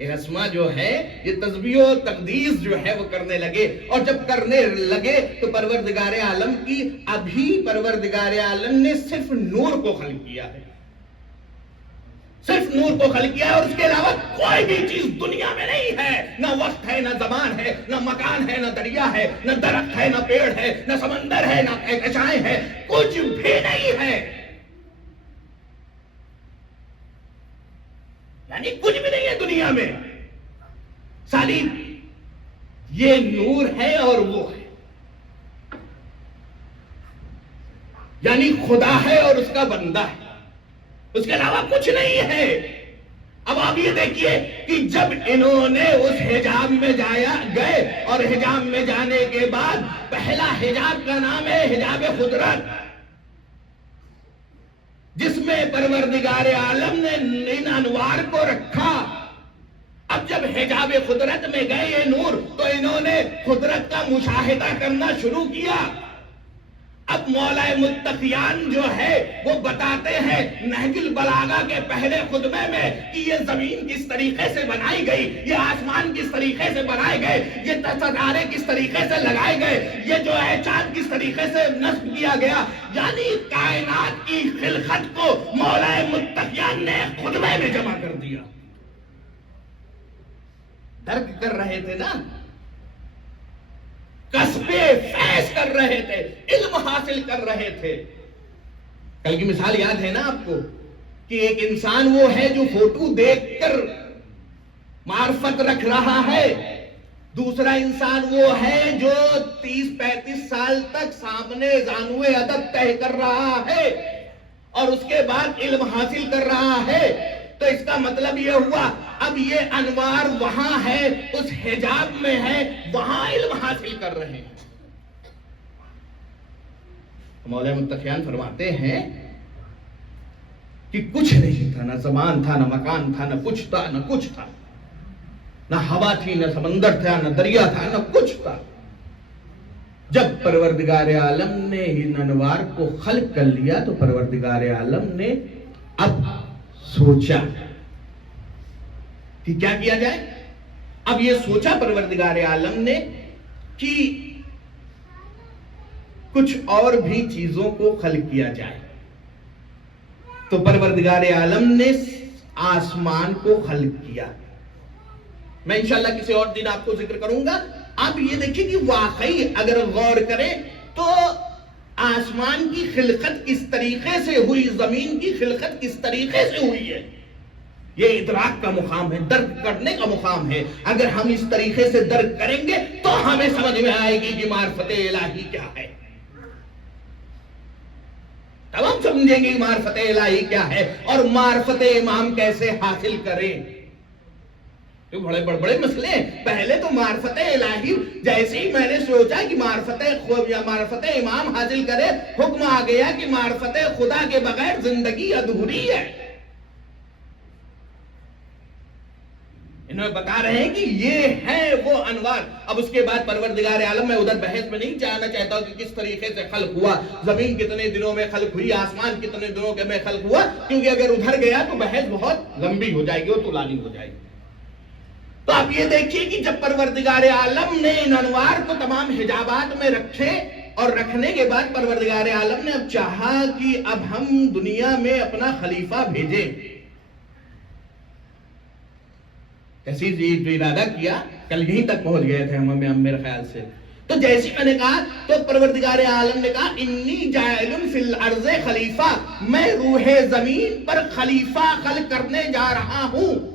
اسماء جو ہے یہ تسبیح و تقدیس جو ہے وہ کرنے لگے, اور جب کرنے لگے تو پروردگار عالم کی ابھی پروردگار عالم نے صرف نور کو خلق کیا ہے. صرف نور کو خلق کیا ہے اور اس کے علاوہ کوئی بھی چیز دنیا میں نہیں ہے. نہ وقت ہے، نہ زمان ہے، نہ مکان ہے، نہ دریا ہے، نہ درخت ہے، نہ پیڑ ہے، نہ سمندر ہے، نہ کہکشائیں ہے، کچھ بھی نہیں ہے. یعنی کچھ بھی نہیں ہے دنیا میں. سالی یہ نور ہے اور وہ ہے، یعنی خدا ہے اور اس کا بندہ ہے، اس کے علاوہ کچھ نہیں ہے. اب آپ یہ دیکھیے کہ جب انہوں نے اس حجاب میں گئے اور حجاب میں جانے کے بعد پہلا حجاب کا نام ہے حجاب قدرت، جس میں پروردگار عالم نے ان انوار کو رکھا. اب جب حجاب قدرت میں گئے یہ نور تو انہوں نے قدرت کا مشاہدہ کرنا شروع کیا. اب مولا متقیان جو ہے وہ بتاتے ہیں نہج البلاغہ کے پہلے خطبے میں کہ یہ زمین کس طریقے سے بنائی گئی، یہ آسمان کس طریقے سے بنائے گئے، یہ ستارے کس طریقے سے لگائے گئے، یہ جو ہے چاند کس طریقے سے نصب کیا گیا. یعنی کائنات کی خلقت کو مولا متقیان نے خطبے میں جمع کر دیا. درک کر رہے تھے نا، قصبے فیض کر رہے تھے، علم حاصل کر رہے تھے. کل کی مثال یاد ہے نا آپ کو کہ ایک انسان وہ ہے جو فوٹو دیکھ کر معرفت رکھ رہا ہے، دوسرا انسان وہ ہے جو 30-35 سال تک سامنے زانوے ادب طے کر رہا ہے اور اس کے بعد علم حاصل کر رہا ہے. تو اس کا مطلب یہ ہوا اب یہ انوار وہاں ہے، اس حجاب میں ہے، وہاں علم حاصل کر رہے ہیں. مولا متقیان فرماتے ہیں کہ کچھ نہیں تھا، نہ زمان تھا، نہ مکان تھا، نہ کچھ تھا، نہ کچھ تھا، نہ ہوا تھی، نہ سمندر تھا، نہ دریا تھا، نہ کچھ تھا. جب پروردگار عالم نے ان انوار کو خلق کر لیا تو پروردگار عالم نے اب سوچا کہ کیا کیا جائے. اب یہ سوچا پروردگار عالم نے کہ کچھ اور بھی چیزوں کو خلق کیا جائے. تو پروردگار عالم نے آسمان کو خلق کیا. میں انشاءاللہ کسی اور دن آپ کو ذکر کروں گا. آپ یہ دیکھیں کہ واقعی اگر غور کریں تو آسمان کی خلقت کس طریقے سے ہوئی، زمین کی خلقت کس طریقے سے ہوئی ہے، یہ ادراک کا مقام ہے، درک کرنے کا مقام ہے. اگر ہم اس طریقے سے درک کریں گے تو ہمیں سمجھ میں آئے گی کہ معرفت الہی کیا ہے. تب ہم سمجھیں گے کہ معرفت الہی کیا ہے اور معرفت امام کیسے حاصل کریں. بڑے بڑے مسئلے ہیں. پہلے تو معرفت الہی جیسے ہی میں نے سوچا کہ معرفت امام حاصل کرے، حکم آ گیا کہ معرفت خدا کے بغیر زندگی ادھوری ہے. انہوں بتا رہے ہیں کہ یہ ہے وہ انوار. اب اس کے بعد پروردگار عالم میں ادھر بحث میں نہیں جانا چاہتا ہوں کہ کس طریقے سے خلق ہوا، زمین کتنے دنوں میں خلق ہوئی، آسمان کتنے دنوں کے میں خلق ہوا، کیونکہ اگر ادھر گیا تو بحث بہت لمبی ہو جائے گی اور طولانی ہو جائے گی. تو آپ یہ دیکھیے کہ جب پروردگار عالم نے ان انوار کو تمام حجابات میں رکھے اور رکھنے کے بعد پروردگار عالم نے اب چاہا کہ اب ہم دنیا میں اپنا خلیفہ بھیجیں. کیسی جو ارادہ کیا، کل یہیں تک پہنچ گئے تھے ہم میرے خیال سے. تو جیسے میں نے کہا تو پروردگار عالم نے کہا انی جاعل فی الارض خلیفہ، میں روح زمین پر خلیفہ خلق کرنے جا رہا ہوں.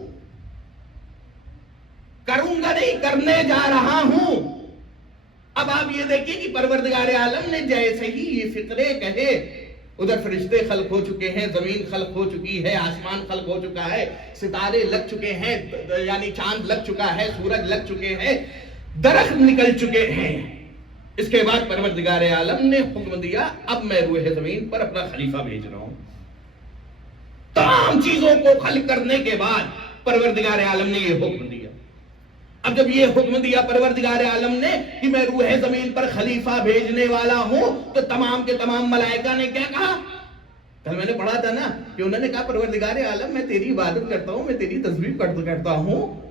کروں گا نہیں، کرنے جا رہا ہوں. اب آپ یہ دیکھیں کہ پروردگار عالم نے جیسے ہی یہ فطرے کہے، ادھر فرشتے خلق ہو چکے ہیں، زمین خلق ہو چکی ہے، آسمان خلق ہو چکا ہے، ستارے لگ چکے ہیں، یعنی چاند لگ چکا ہے، سورج لگ چکے ہیں، درخت نکل چکے ہیں. اس کے بعد پروردگار عالم نے حکم دیا اب میں روح زمین پر اپنا خلیفہ بھیج رہا ہوں. تمام چیزوں کو خلق کرنے کے بعد پروردگار عالم نے یہ حکم دیا. اب جب یہ حکم دیا پروردگار عالم نے کہ میں روح زمین پر خلیفہ بھیجنے والا ہوں تو تمام کے تمام ملائکہ نے کیا کہا؟ کل میں نے پڑھا تھا نا کہ انہوں نے کہا پروردگار عالم میں تیری عبادت کرتا ہوں، میں تیری تسبیح کرتا ہوں،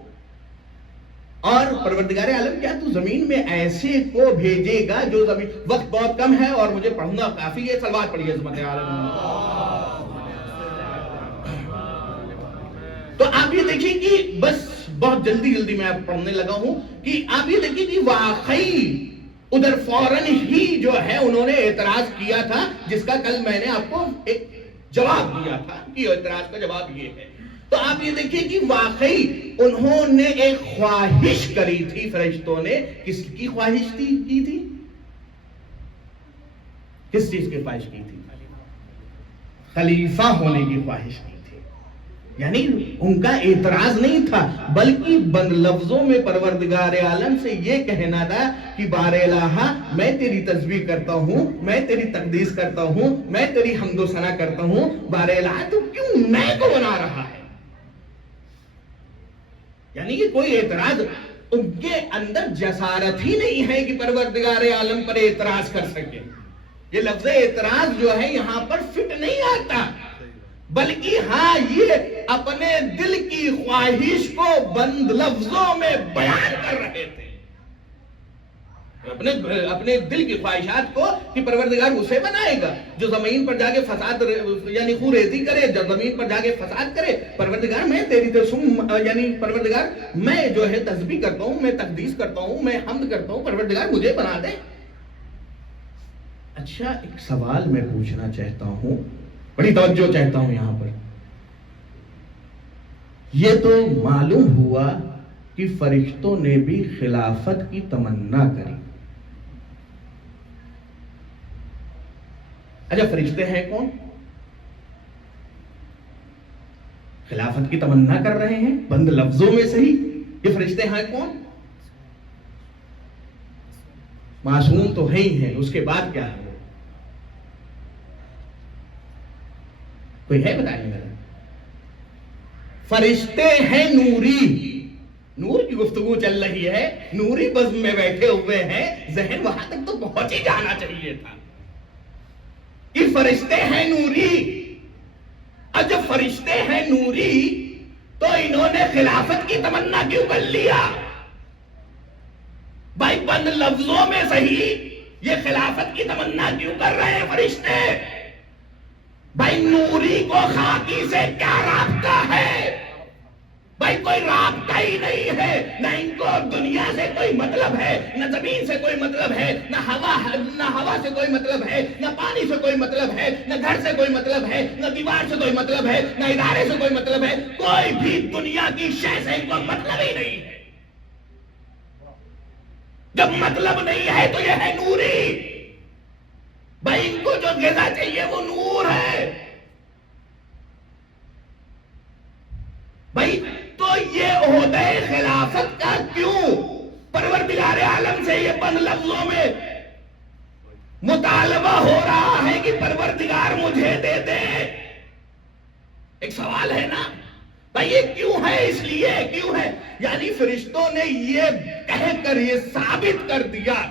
اور پروردگار عالم کیا تو زمین میں ایسے کو بھیجے گا جو زمین، وقت بہت کم ہے اور مجھے پڑھنا کافی ہے. صلوات پڑھیے عظمت عالم. دیکھیں کہ بس بہت جلدی میں آپ پڑھنے لگا ہوں کہ آپ یہ دیکھیں کہ واقعی ادھر فوراً ہی جو ہے انہوں نے اعتراض کیا تھا، جس کا کل میں نے آپ کو ایک جواب دیا تھا کہ اعتراض کا جواب یہ ہے. تو آپ یہ دیکھیں کہ واقعی انہوں نے ایک خواہش کری تھی فرشتوں نے. کس کی خواہش کی تھی؟ کس چیز کی خواہش کی تھی؟ خلیفہ ہونے کی خواہش کی تھی. یعنی ان کا اعتراض نہیں تھا، بلکہ بند لفظوں میں پروردگار عالم سے یہ کہنا تھا کہ بار الہ میں تیری تسبیح کرتا ہوں، میں تیری تقدیس کرتا ہوں، میں تیری حمد و ثنا کرتا ہوں. بار الہ تو کیوں میں کو بنا رہا ہے؟ یعنی کہ کوئی اعتراض ان کے اندر جسارت ہی نہیں ہے کہ پروردگار عالم پر اعتراض کر سکے. یہ لفظ اعتراض جو ہے یہاں پر فٹ نہیں آتا، بلکہ ہاں یہ اپنے دل کی خواہش کو بند لفظوں میں بیان کر رہے تھے. اپنے دل کی خواہشات کو کہ پروردگار اسے بنائے گا جو زمین پر جا کے فساد یعنی خون ریزی کرے، جو زمین پر جا کے فساد کرے. پروردگار میں تیری یعنی پروردگار میں جو ہے تسبیح کرتا ہوں، میں تقدیس کرتا ہوں، میں حمد کرتا ہوں، پروردگار مجھے بنا دے. اچھا ایک سوال میں پوچھنا چاہتا ہوں، بڑی توجہ چاہتا ہوں یہاں پر. یہ تو معلوم ہوا کہ فرشتوں نے بھی خلافت کی تمنا کری. اچھا فرشتے ہیں کون؟ خلافت کی تمنا کر رہے ہیں بند لفظوں میں صحیح. یہ فرشتے ہیں کون؟ معصوم تو ہے ہی ہیں، اس کے بعد کیا ہے؟ کوئی ہے بتائیں گے؟ فرشتے ہیں نوری. نور کی گفتگو چل رہی ہے، نوری بزم میں بیٹھے ہوئے ہیں، ذہن وہاں تک تو پہنچ ہی جانا چاہیے تھا کہ فرشتے ہیں نوری. اور جب فرشتے ہیں نوری تو انہوں نے خلافت کی تمنا کیوں کر لیا؟ بھائی بند لفظوں میں صحیح یہ خلافت کی تمنا کیوں کر رہے ہیں فرشتے؟ بھائی نوری کو خاکی سے کیا رابطہ ہے؟ بھائی کوئی رابطہ ہی نہیں ہے. نہ ان کو دنیا سے کوئی مطلب ہے، نہ زمین سے کوئی مطلب ہے، نہ ہوا سے کوئی مطلب ہے، نہ پانی سے کوئی مطلب ہے، نہ گھر سے کوئی مطلب ہے، نہ دیوار سے کوئی مطلب ہے، نہ ادارے سے کوئی مطلب ہے. کوئی بھی دنیا کی شے سے ان کو مطلب ہی نہیں ہے. جب مطلب نہیں ہے تو یہ ہے نوری. بھائی ان کو جو غذا چاہیے وہ نور ہے. بھائی تو یہ عہدہ خلافت کا کیوں پروردگار عالم سے یہ بند لفظوں میں مطالبہ ہو رہا ہے کہ پروردگار مجھے دے دے؟ ایک سوال ہے نا بھائی، یہ کیوں ہے؟ اس لیے کیوں ہے یعنی فرشتوں نے یہ کہہ کر یہ ثابت کر دیا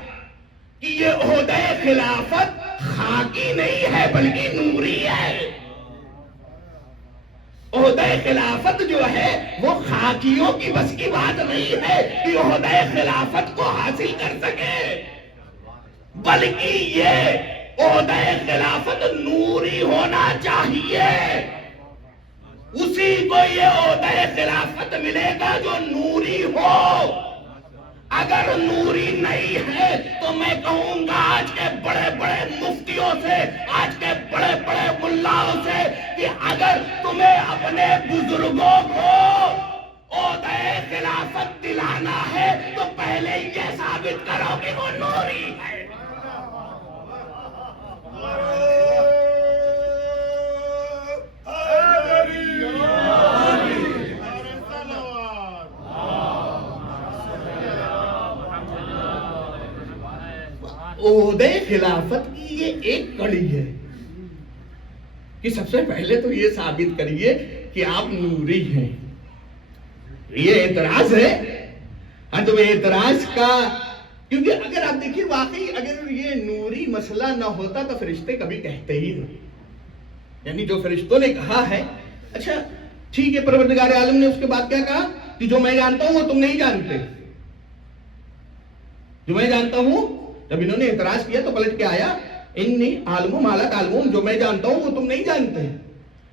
کہ یہ عہدہ خلافت خاکی نہیں ہے بلکہ نوری ہے. عہدہ خلافت جو ہے وہ خاکیوں کی بس کی بات نہیں ہے کہ عہدہ خلافت کو حاصل کر سکے، بلکہ یہ عہدہ خلافت نوری ہونا چاہیے. اسی کو یہ عہدہ خلافت ملے گا جو نوری ہو. اگر نوری نہیں ہے تو میں کہوں گا آج کے بڑے بڑے مفتیوں سے، آج کے بڑے بڑے ملاؤں سے کہ اگر تمہیں اپنے بزرگوں کو عہدہ خلافت دلانا ہے تو پہلے یہ ثابت کرو کہ وہ نوری ہے. عہدہ خلافت کی یہ ایک کڑی ہے کہ سب سے پہلے تو یہ ثابت کریے کہ آپ نوری ہیں. یہ اعتراض ہے. ہاں تو اعتراض کا کیونکہ اگر آپ دیکھیے واقعی اگر یہ نوری مسئلہ نہ ہوتا تو فرشتے کبھی کہتے ہی نہیں. یعنی جو فرشتوں نے کہا ہے اچھا ٹھیک ہے، پروردگار عالم نے اس کے بعد کیا کہا کہ جو میں جانتا ہوں وہ تم نہیں جانتے. جو میں جانتا ہوں، جب انہوں نے اعتراض کیا تو پلٹ کے آیا انی عالم ما لا تعلمون، جو میں جانتا ہوں وہ تم نہیں جانتے.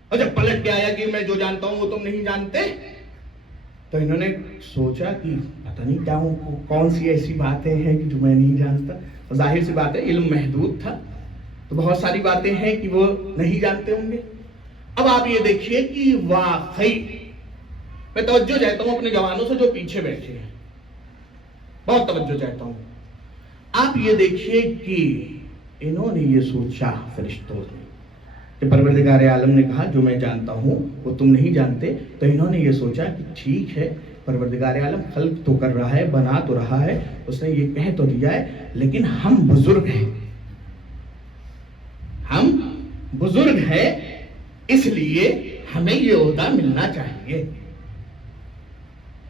اور جب پلٹ کے آیا کہ میں جو جانتا ہوں وہ تم نہیں جانتے، تو انہوں نے سوچا کہ پتہ نہیں کیا کون سی ایسی باتیں ہیں کہ جو میں نہیں جانتا. ظاہر سی بات ہے علم محدود تھا تو بہت ساری باتیں ہیں کہ وہ نہیں جانتے ہوں گے. اب آپ یہ دیکھیے کہ واقعی میں توجہ چاہتا ہوں اپنے جوانوں سے جو پیچھے بیٹھے ہیں, بہت توجہ چاہتا ہوں. آپ یہ دیکھیے کہ انہوں نے یہ سوچا فرشتوں نے کہ پروردگار عالم نے کہا جو میں جانتا ہوں وہ تم نہیں جانتے. تو انہوں نے یہ سوچا کہ ٹھیک ہے, پروردگار عالم خلق تو کر رہا ہے, بنا تو رہا ہے, اس نے یہ کہہ تو دیا ہے, لیکن ہم بزرگ ہیں, ہم بزرگ ہیں, اس لیے ہمیں یہ عہدہ ملنا چاہیے.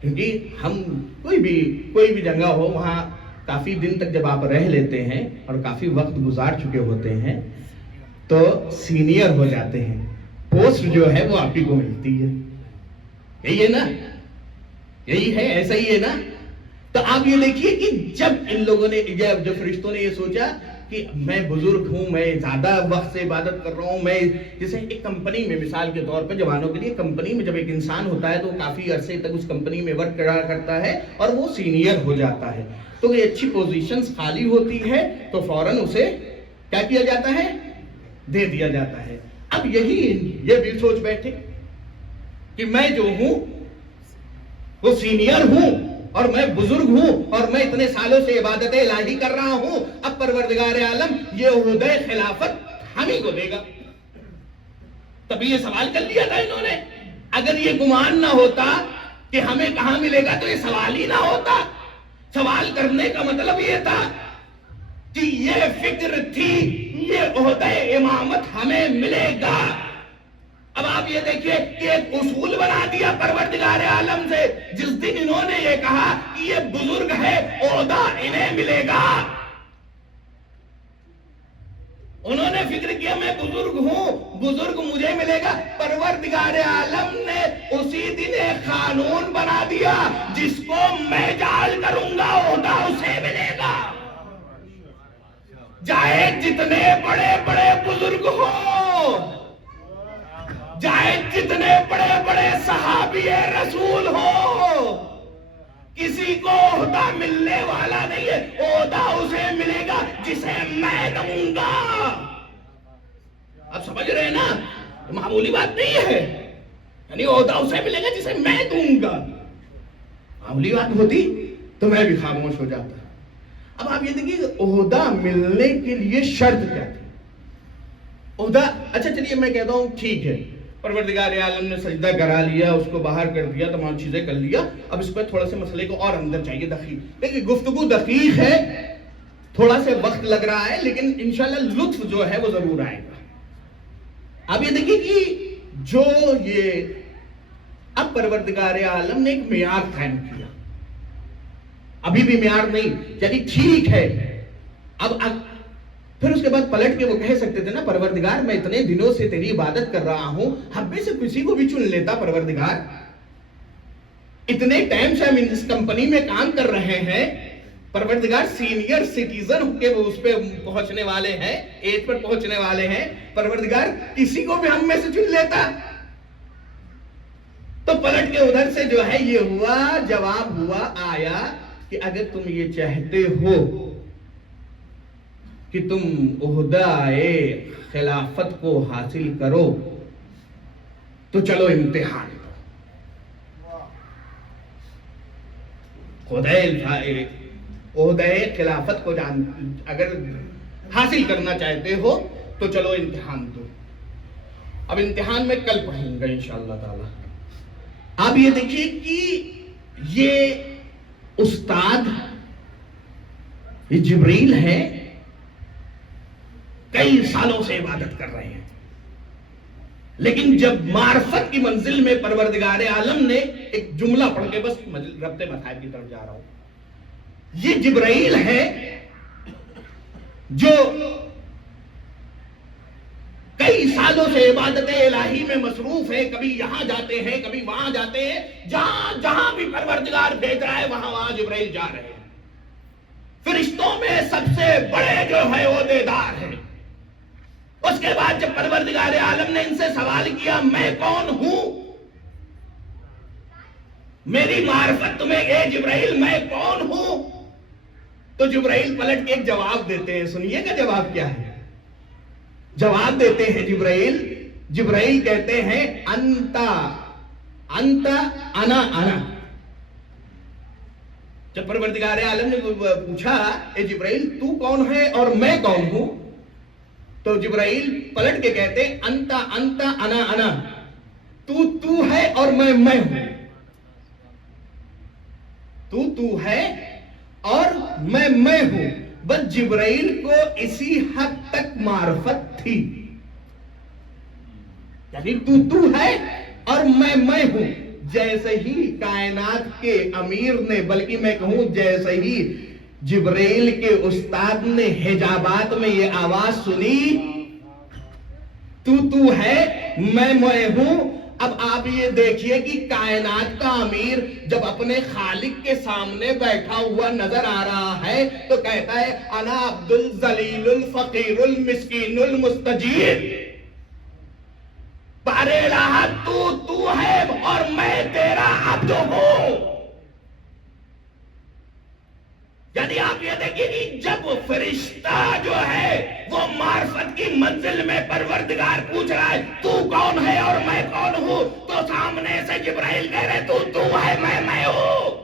کیونکہ ہم کوئی بھی جگہ ہو, وہاں کافی دن تک جب آپ رہ لیتے ہیں اور کافی وقت گزار چکے ہوتے ہیں تو سینئر ہو جاتے ہیں, پوسٹ جو ہے وہ آپ ہی کو ملتی ہے. یہی ہے نا, یہی ہے, ایسا ہی ہے نا. تو آپ یہ دیکھیے کہ جب ان لوگوں نے, جب فرشتوں نے یہ سوچا کہ میں بزرگ ہوں, میں زیادہ وقت سے عبادت کر رہا ہوں, میں جیسے ایک کمپنی میں مثال کے طور پر جوانوں کے لیے کمپنی میں جب ایک انسان ہوتا ہے تو کافی عرصے تک اس کمپنی میں ورک کرتا ہے اور وہ سینئر ہو جاتا ہے, تو یہ اچھی پوزیشنز خالی ہوتی ہے تو فوراً اسے کیا کیا جاتا ہے, دے دیا جاتا ہے. اب یہ بھی سوچ بیٹھے کہ میں جو ہوں وہ سینئر ہوں اور میں بزرگ ہوں اور میں اتنے سالوں سے عبادت الہی کر رہا ہوں, اب پروردگار عالم یہ عہدہ خلافت ہم ہی کو دے گا. تبھی یہ سوال کر لیا تھا انہوں نے. اگر یہ گمان نہ ہوتا کہ ہمیں کہاں ملے گا تو یہ سوال ہی نہ ہوتا. سوال کرنے کا مطلب یہ تھا کہ یہ فکر تھی یہ عہدہ امامت ہمیں ملے گا. اب آپ یہ دیکھیے کہ ایک اصول بنا دیا پروردگار عالم سے, جس دن انہوں نے یہ کہا کہ یہ بزرگ ہے عہدہ انہیں ملے گا, انہوں نے فکر کیا میں بزرگ ہوں, بزرگ مجھے ملے گا. پروردگار عالم نے اسی دن ایک قانون بنا دیا, جس کو میں جعل کروں گا عہدہ اسے ملے گا, چاہے جتنے بڑے بڑے بزرگ ہوں, چاہے جتنے بڑے بڑے صحابی رسول ہو, کسی کو عہدہ ملنے والا نہیں ہے, عہدہ اسے ملے گا جسے میں دوں گا. آپ سمجھ رہے ہیں نا, معمولی بات نہیں ہے, یعنی عہدہ اسے ملے گا جسے میں دوں گا. معمولی بات ہوتی تو میں بھی خاموش ہو جاتا. اب آپ یہ دیکھیے عہدہ ملنے کے لیے شرط کیا تھی. عہدہ, اچھا چلیے میں کہتا ہوں ٹھیک ہے, پروردگار عالم نے سجدہ کرا لیا, اس کو باہر کر دیا, تمام چیزیں کر لیا, اب اس پہ تھوڑا سے مسئلے کو اور اندر چاہیے دقیق. لیکن گفتگو دقیق ہے, تھوڑا سے وقت لگ رہا ہے, لیکن انشاءاللہ لطف جو ہے وہ ضرور آئے گا. اب یہ دیکھیے کہ جو یہ اب پروردگار عالم نے ایک معیار قائم کیا, ابھی بھی معیار نہیں, یعنی ٹھیک ہے. اب پھر اس کے بعد پلٹ کے وہ کہہ سکتے تھے نا, پروردگار میں اتنے دنوں سے تیری عبادت کر رہا ہوں, ہم میں سے کسی کو بھی چن لیتا پروردگار, اتنے ٹائم سے ہم اس کمپنی میں کام کر رہے ہیں, پروردگار سینئر سٹیزن کے وہ اس پہ پہنچنے والے ہیں, ایج پر پہنچنے والے ہیں, پروردگار کسی کو بھی ہم میں سے چن لیتا. تو پلٹ کے ادھر سے جو ہے یہ ہوا, جواب ہوا آیا کہ اگر تم یہ چاہتے ہو کہ تم عہدہ خلافت کو حاصل کرو تو چلو امتحان دو. عہدہ خلافت کو اگر حاصل کرنا چاہتے ہو تو چلو امتحان دو. اب امتحان میں کل پڑھیں گے انشاءاللہ تعالی. آپ یہ دیکھیے کہ یہ استاد یہ جبریل ہے, کئی سالوں سے عبادت کر رہے ہیں, لیکن جب معرفت کی منزل میں پروردگار عالم نے ایک جملہ پڑھ کے بس ربط مصائب کی طرف جا رہا ہوں, یہ جبرائیل ہے جو کئی سالوں سے عبادت الہی میں مصروف ہے, کبھی یہاں جاتے ہیں کبھی وہاں جاتے ہیں, جہاں بھی پروردگار بھیج رہا ہے وہاں جبرائیل جا رہے ہیں. فرشتوں میں سب سے بڑے جو ہے عہدیدار ہیں. اس کے بعد جب پروردگار عالم نے ان سے سوال کیا میں کون ہوں, میری معرفت تمہیں اے جبرائیل میں کون ہوں؟ تو جبرائیل پلٹ کے ایک جواب دیتے ہیں. سنیے گا جواب کیا ہے. جواب دیتے ہیں جبرائیل کہتے ہیں انتا انا. جب پروردگار عالم نے پوچھا اے جبرائیل تو کون ہے اور میں کون ہوں، تو جبرائیل پلٹ کے کہتے ہیں انتا انا. تو ہے اور میں ہوں. تو ہے اور میں ہوں. بس جبرائیل کو اسی حد تک معرفت تھی، یعنی تو ہے اور میں ہوں. جیسے ہی کائنات کے امیر نے، بلکہ میں کہوں جیسے ہی جبرائیل کے استاد نے حجابات میں یہ آواز سنی تو ہے میں ہوں. اب آپ یہ دیکھیے کہ کائنات کا امیر جب اپنے خالق کے سامنے بیٹھا ہوا نظر آ رہا ہے تو کہتا ہے انا عبد الذلیل الفقیر المسکین المستجیر. بارے الہ تو ہے اور میں تیرا عبد ہوں. یعنی آپ یہ دیکھیے کہ جب فرشتہ جو ہے وہ معرفت کی منزل میں پروردگار پوچھ رہا ہے تو کون ہے اور میں کون ہوں، تو سامنے سے جبرائیل کہہ رہے تو ہے میں ہوں.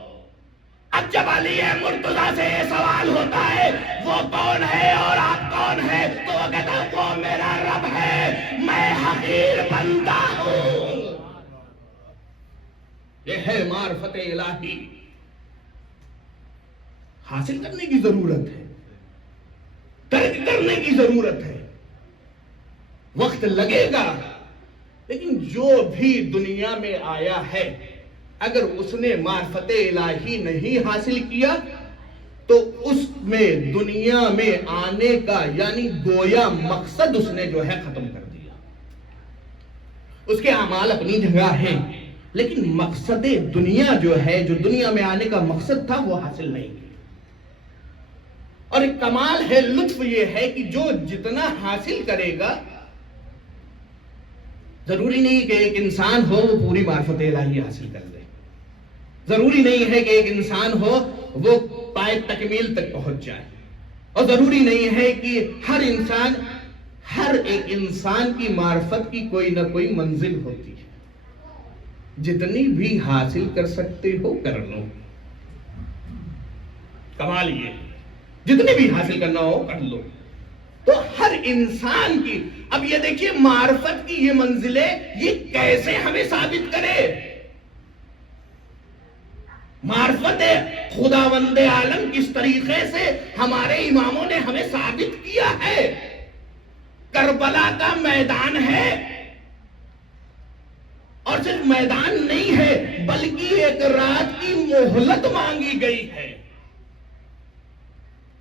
اب جب علی مرتضیٰ سے یہ سوال ہوتا ہے وہ کون ہے اور آپ کون ہے، تو وہ کہتا ہے وہ میرا رب ہے، میں حقیر بندہ ہوں. یہ ہے معرفت الہی. حاصل کرنے کی ضرورت ہے، ترک کرنے کی ضرورت ہے، وقت لگے گا. لیکن جو بھی دنیا میں آیا ہے اگر اس نے معرفت الہی نہیں حاصل کیا تو اس میں دنیا میں آنے کا یعنی گویا مقصد اس نے جو ہے ختم کر دیا. اس کے اعمال اپنی جگہ ہیں لیکن مقصد دنیا جو ہے، جو دنیا میں آنے کا مقصد تھا، وہ حاصل نہیں کیا. اور ایک کمال ہے، لطف یہ ہے کہ جو جتنا حاصل کرے گا، ضروری نہیں کہ ایک انسان ہو وہ پوری معرفت الہی حاصل کر لے. ضروری نہیں ہے کہ ایک انسان ہو وہ پائے تکمیل تک پہنچ جائے. اور ضروری نہیں ہے کہ ہر ایک انسان کی معرفت کی کوئی نہ کوئی منزل ہوتی ہے. جتنی بھی حاصل کر سکتے ہو کر لو. کمال یہ جتنے بھی حاصل کرنا ہو کر لو. تو ہر انسان کی، اب یہ دیکھیے معرفت کی یہ منزلیں یہ کیسے ہمیں ثابت کرے. معرفت خداوند عالم کس طریقے سے ہمارے اماموں نے ہمیں ثابت کیا ہے. کربلا کا میدان ہے اور صرف میدان نہیں ہے بلکہ ایک رات کی مہلت مانگی گئی ہے.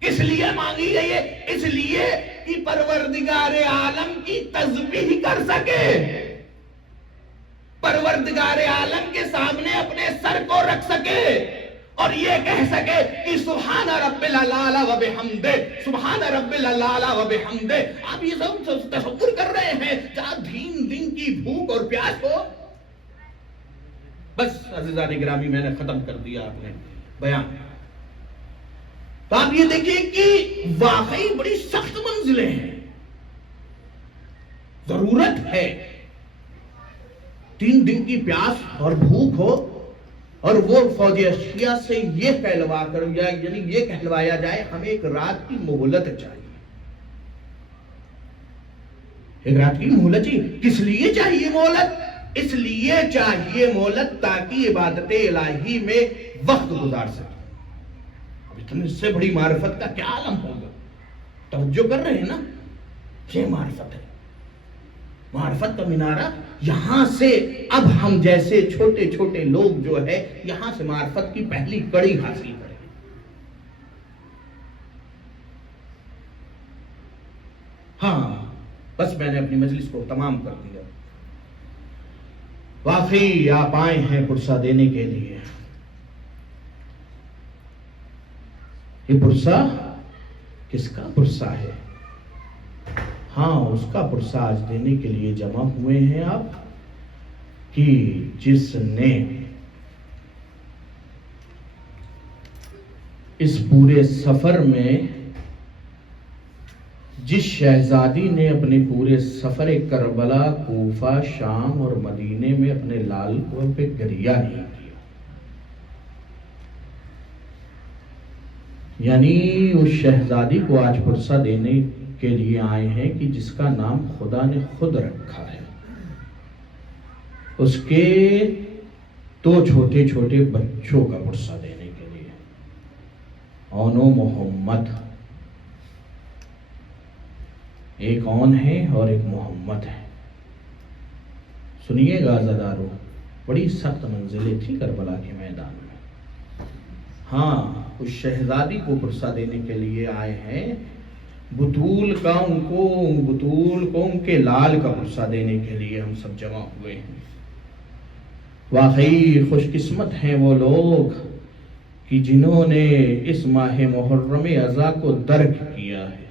کس لیے مانگی گئی ہے؟ اس لیے کہ پروردگار عالم کی تسبیح کر سکے، پروردگار عالم کے سامنے اپنے سر کو رکھ سکے اور یہ کہہ سکے کہ سبحان رب العلی و بحمدہ، سبحان رب العلی و بحمدہ. آپ یہ سب تصور کر رہے ہیں جہاں دن کی بھوک اور پیاس ہو. بس عزیزان گرامی میں نے ختم کر دیا آپ نے بیان. تو آپ یہ دیکھیں کہ واقعی بڑی سخت منزلیں ہیں. ضرورت ہے 3 دن کی پیاس اور بھوک ہو اور وہ فوج اشیاء سے یہ کہلوا کر یعنی یہ کہلوایا جائے ہمیں ایک رات کی مہلت چاہیے. ایک رات کی مہلت کس لیے چاہیے مہلت؟ اس لیے چاہیے مہلت تاکہ عبادت الہی میں وقت گزار سکے. اتنے سے بڑی معرفت کا کیا عالم ہوگا. توجہ کر رہے ہیں نا؟ یہ معرفت ہے، معرفت کا مینارہ. یہاں سے اب ہم جیسے چھوٹے چھوٹے لوگ جو ہے یہاں سے معرفت کی پہلی کڑی حاصل کریں. ہاں بس میں نے اپنی مجلس کو تمام کر دیا. واقعی آپ آئے ہیں پرسہ دینے کے لیے. یہ پرسہ کس کا پرسہ ہے؟ ہاں اس کا پرسہ آج دینے کے لیے جمع ہوئے ہیں آپ کہ جس نے اس پورے سفر میں جس شہزادی نے اپنے پورے سفر کربلا، کوفہ، شام اور مدینے میں اپنے لال کو پہ گریہ نہیں کیا، یعنی اس شہزادی کو آج پرسہ دینے کے لیے آئے ہیں کہ جس کا نام خدا نے خود رکھا ہے، اس کے دو چھوٹے چھوٹے بچوں کا پرسہ دینے کے لیے، اون و محمد، ایک اون ہے اور ایک محمد ہے۔ سنیے گا عزادارو، بڑی سخت منزلیں تھی کربلا کے میدان میں۔ ہاں، اس شہزادی کو پرسہ دینے کے لیے آئے ہیں، بطول کو ان کے لال کا پرسہ دینے کے لیے ہم سب جمع ہوئے ہیں۔ واقعی خوش قسمت ہیں وہ لوگ کہ جنہوں نے اس ماہ محرم اذا کو درک کیا ہے،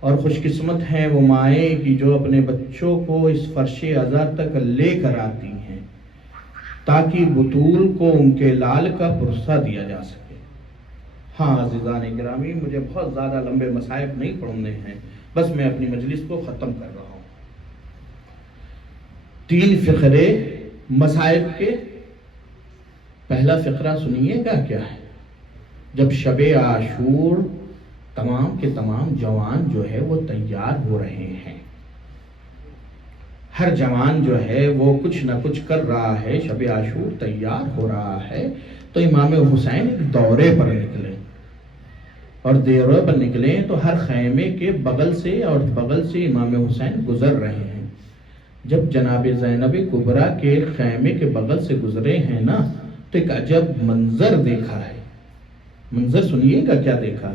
اور خوش قسمت ہیں وہ مائیں کہ جو اپنے بچوں کو اس فرش اذا تک لے کر آتی ہیں تاکہ بطول کو ان کے لال کا پرسہ دیا جا سکے۔ ہاں عزیزان گرامی، مجھے بہت زیادہ لمبے مصائب نہیں پڑھنے ہیں، بس میں اپنی مجلس کو ختم کر رہا ہوں۔ 3 فقرے مصائب کے۔ پہلا فقرہ سنیے گا کیا ہے؟ جب شب عاشور تمام کے تمام جوان جو ہے وہ تیار ہو رہے ہیں، ہر جوان جو ہے وہ کچھ نہ کچھ کر رہا ہے، شب عاشور تیار ہو رہا ہے، تو امام حسین ایک دورے پر نکلے، اور دورے پر نکلے تو ہر خیمے کے بغل سے امام حسین گزر رہے ہیں۔ جب جناب زینب کبریٰ کے خیمے کے بغل سے گزرے ہیں نا، تو ایک عجب منظر دیکھا ہے۔ منظر سنیے گا کیا دیکھا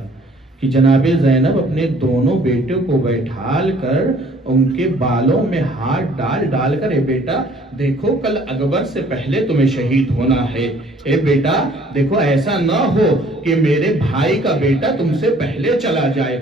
کہ جناب زینب اپنے دونوں بیٹوں کو بیٹھال کر ان کے بالوں میں ہاتھ ڈال کر، اے بیٹا دیکھو کل اکبر سے پہلے تمہیں شہید ہونا ہے، اے بیٹا دیکھو ایسا نہ ہو کہ میرے بھائی کا بیٹا تم سے پہلے چلا جائے،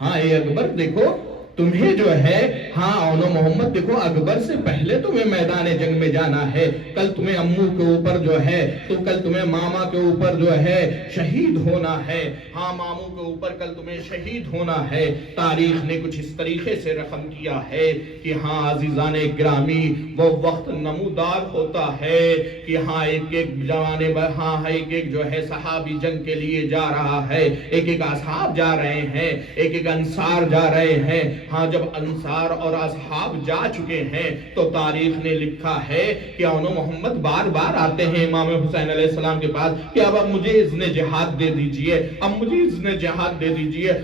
ہاں اے اکبر دیکھو تمہیں جو ہے، ہاں اون و محمد دیکھو اکبر سے پہلے تمہیں میدان جنگ میں جانا ہے، کل تمہیں امو کے اوپر جو ہے، تو کل تمہیں ماما کے اوپر جو ہے شہید ہونا ہے، ہاں ماموں کے اوپر کل تمہیں شہید ہونا ہے۔ تاریخ نے کچھ اس طریقے سے رقم کیا ہے کہ ہاں عزیزان گرامی، وہ وقت نمودار ہوتا ہے کہ ہاں ایک جوانے ایک جو ہے صحابی جنگ کے لیے جا رہا ہے، ایک اصحاب جا رہے ہیں، ایک انصار جا رہے ہیں۔ ہاں جب انصار اور اصحاب جا چکے ہیں تو تاریخ نے لکھا ہے کہ اون و محمد بار بار آتے ہیں امام حسین علیہ السلام کے پاس کہ اب مجھے اذن جہاد دے دیجئے،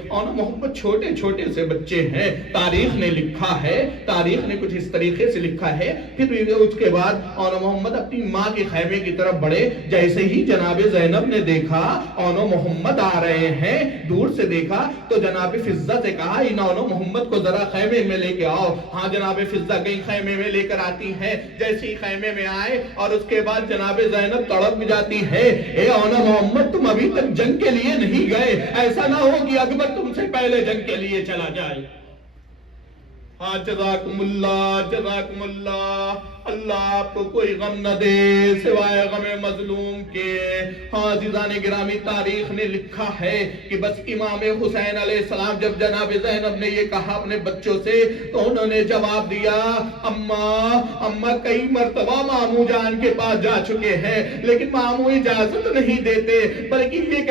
اون و محمد چھوٹے چھوٹے سے بچے ہیں۔ تاریخ نے لکھا ہے، تاریخ نے کچھ اس طریقے سے لکھا ہے، پھر اس کے بعد اون و محمد اپنی ماں کے خیمے کی طرف بڑھے، جیسے ہی جناب زینب نے دیکھا اون و محمد آ رہے ہیں، دور سے دیکھا تو جناب فضہ سے کہا ان اون و محمد کو ذرا خیمے میں لے کے آؤ۔ ہاں جناب فضہ گئی، خیمے میں لے کر آتی ہے، جیسے ہی خیمے میں آئے اور اس کے بعد جناب زینب تڑپ جاتی ہے، اے اون و محمد تم ابھی تک جنگ کے لیے نہیں گئے، ایسا نہ ہو کہ اکبر تم سے پہلے جنگ کے لیے چلا جائے۔ ہاں جزاکم اللہ، اللہ آپ کو کوئی غم نہ دے سوائے غم مظلوم کے۔ ہاں عزیزان گرامی، تاریخ نے لکھا ہے کہ بس امام حسین علیہ السلام جب جناب زینب نے یہ کہا اپنے بچوں سے تو انہوں نے جواب دیا، اماں کئی مرتبہ ماموں جان کے پاس جا چکے ہیں لیکن ماموں اجازت نہیں دیتے، بلکہ یہ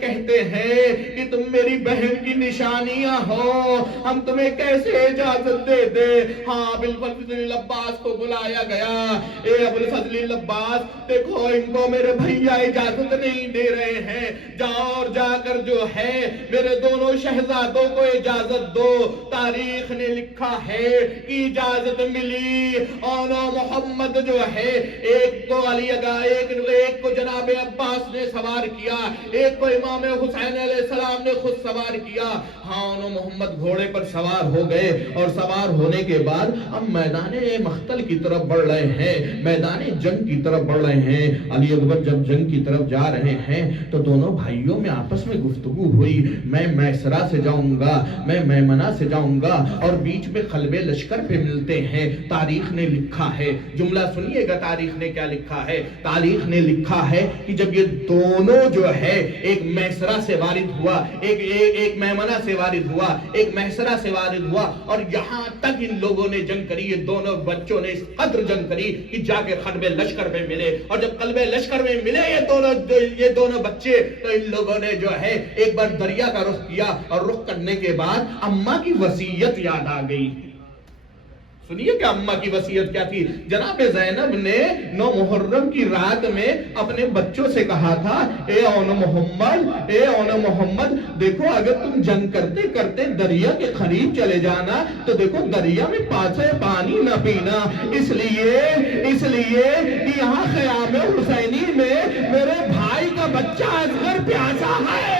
کہتے ہیں کہ تم میری بہن کی نشانیاں ہو، ہم تمہیں کیسے اجازت دے دے۔ ہاں ابوالفضل العباس کو بلایا گیا، اے ابوالفضل العباس دیکھو ان کو میرے بھیا اجازت نہیں دے رہے ہیں، جاؤ اور جا کر جو ہے میرے دونوں شہزادوں کو اجازت دو۔ تاریخ نے لکھا ہے کہ اجازت ملی، اون و محمد جو ہے ایک کو علی اگا، ایک کو جناب عباس نے سوار کیا، ایک کو امام حسین علیہ السلام نے خود سوار کیا۔ ہاں محمد گھوڑے پر سوار ہو گئے اور سوار ہونے کے بعد اب میدان مقتل کی طرف بڑھ رہے ہیں، میدان جنگ کی طرف بڑھ رہے ہیں۔ علی اکبر جب جنگ کی طرف جا رہے ہیں تو دونوں بھائیوں میں آپس میں گفتگو ہوئی، میں میسرہ سے جاؤں گا، میں میمنہ سے جاؤں گا، اور بیچ میں قلب لشکر پہ ملتے ہیں۔ تاریخ نے لکھا ہے، جملہ سنیے گا تاریخ نے کیا لکھا ہے۔ تاریخ نے لکھا ہے کہ جب یہ دونوں جو ہے ایک میسرہ سے وارد ہوا، ایک میمنہ سے وارد ہوا، ایک میسرہ سے وارد ہوا، اور یہاں تک ان لوگوں نے جنگ کری، یہ دونوں بچوں نے اس قدر جنگ کری کہ جا کے قلب لشکر پہ ملے، اور جب قلب لشکر میں ملے یہ دونوں بچے، تو ان لوگوں نے جو ہے ایک بار دریا کا رخ کیا، اور رخ کرنے کے بعد اماں کی وصیت یاد آ گئی۔ سنیے کہ اماں کی وصیت کیا تھی۔ جناب زینب نے 9 محرم کی رات میں اپنے بچوں سے کہا تھا، اے اون محمد، دیکھو اگر تم جنگ کرتے کرتے دریا کے قریب چلے جانا تو دیکھو دریا میں پانی نہ پینا، اس لیے کہ یہاں خیام حسینی میں میرے بھائی کا بچہ اصغر پیاسا ہے۔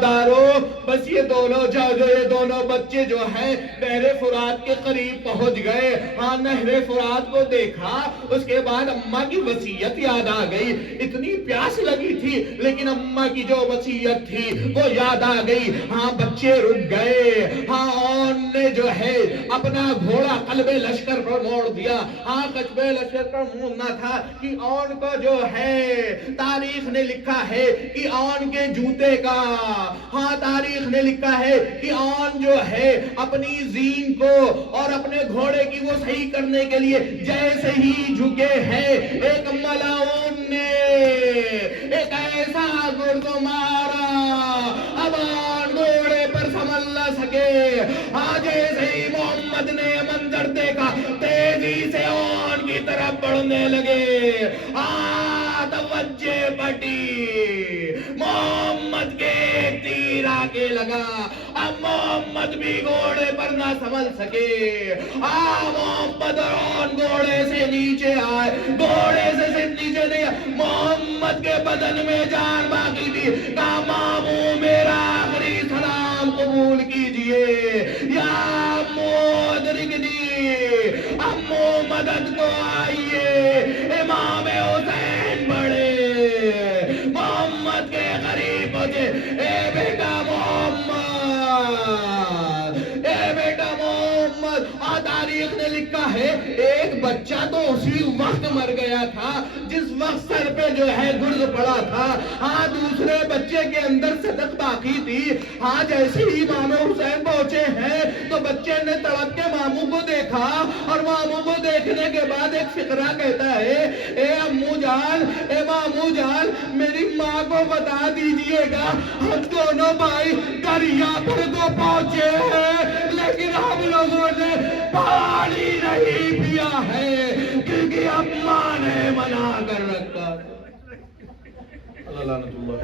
دارو بس یہ دونوں بچے جو ہیں نہر فرات کے قریب پہنچ گئے۔ ہاں نہر فرات کو دیکھا، اس کے بعد اماں کی وصیت یاد آ گئی۔ اتنی پیاس لگی تھی لیکن اماں کی جو وصیت تھی وہ یاد آ گئی۔ ہاں بچے رک گئے۔ ہاں اون نے جو ہے اپنا گھوڑا قلب لشکر پر موڑ دیا۔ ہاں قلب لشکر پر موڑنا تھا کہ اون کو جو ہے تاریخ نے لکھا ہے کہ اون کے جوتے کا، ہاں تاریخ نے لکھا ہے کہ اون جو ہے اپنی زین کو اور اپنے گھوڑے کی وہ صحیح کرنے کے لیے جیسے ہی جھکے ہیں، ایک ملاؤن نے ایک ایسا گردو مارا، اب اون گھوڑے پر سنبھل نہ سکے۔ ہاں جیسے ہی محمد نے منظر دیکھا تیزی سے اون کی طرف بڑھنے لگے۔ توجہ پٹی، محمد کے تیر آگے لگا، اب محمد بھی گھوڑے پر نہ سنبھل سکے۔ محمد اور گھوڑے سے نیچے آئے، گھوڑے سے صرف نیچے نہیں، محمد کے بدن میں جان باقی تھی۔ کہا ماموں میرا آخری سلام قبول کیجئے، یا مدرکنی، امو مدد کو آئیے۔ امام حسین بڑے محمد کے قریب پہنچے، اے بیٹا محمد، اے بیٹا محمد۔ تاریخ نے لکھا ہے ایک بچہ تو اسی وقت مر گیا تھا جس وقت سر پہ جو ہے گرز پڑا تھا۔ ہاں دوسرے بچے کے اندر صدق باقی تھی۔ ہاں جیسے ہی امام حسین پہنچے ہیں تو بچے نے تڑپ کے ماموں کو دیکھا، اور ماموں کو دیکھنے کے بعد ایک فقرہ کہتا ہے، اے امو جان، اے ماموں جان، میری ماں کو بتا دیجئے گا ہم دونوں بھائی دریا پر تو پہنچے ہیں لیکن ہم لوگوں نے پانی نہیں پیا ہے کیونکہ اماں نے منع کر رکھا۔ اللہ لعنت اللہ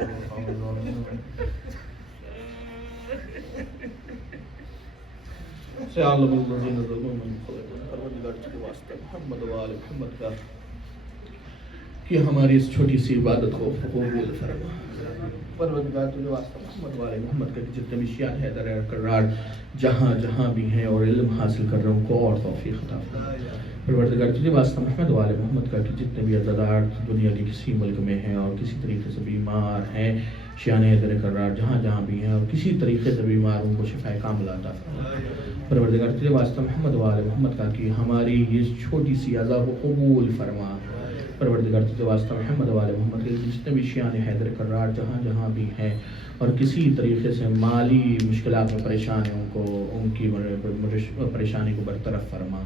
سے عالم الذین ظلموا من خلقهم، پروردگار کے واسطے محمد و آل محمد کا کہ ہماری اس چھوٹی سی عبادت کو قبول فرما۔ پروردگار تجھے واسطہ محمد و آل محمد کا جتنے بھی شیعہ حیدر کرار جہاں جہاں بھی ہیں اور علم حاصل کر رہے ہیں ان کو اور توفیق عطا فرما۔ پروردگار تجھے واسطہ محمد و آل محمد کا کہ جتنے بھی عزادار دنیا کے کسی ملک میں ہیں اور کسی طریقے سے بیمار ہیں، شیعہ حیدر کرار جہاں جہاں بھی ہیں اور کسی طریقے سے بیمار ان کو شفا کاملہ عطا فرما۔ پروردگار تجھے واسطہ محمد و آل محمد کا کہ ہماری یہ چھوٹی سی عزا کو قبول فرما۔ پروردگار تجھے واسطہ محمد و آل محمد کے جتنے بھی شیعہ حیدر کرار جہاں جہاں بھی ہیں اور کسی طریقے سے مالی مشکلات میں پریشان ہیں ان کی پریشانی کو برطرف فرما۔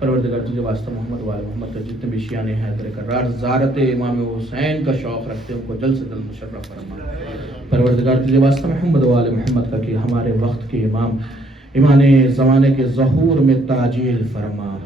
پروردگار تجھے واسطہ محمد و آل محمد کا جتنے بھی شیعہ حیدر کرار زیارت امام حسین کا شوق رکھتے ہیں ان کو جلد سے جلد مشرف فرما۔ پروردگار تجھے واسطہ محمد و آل محمد کا کہ ہمارے وقت کے امام زمانے کے ظہور میں تعجیل فرما۔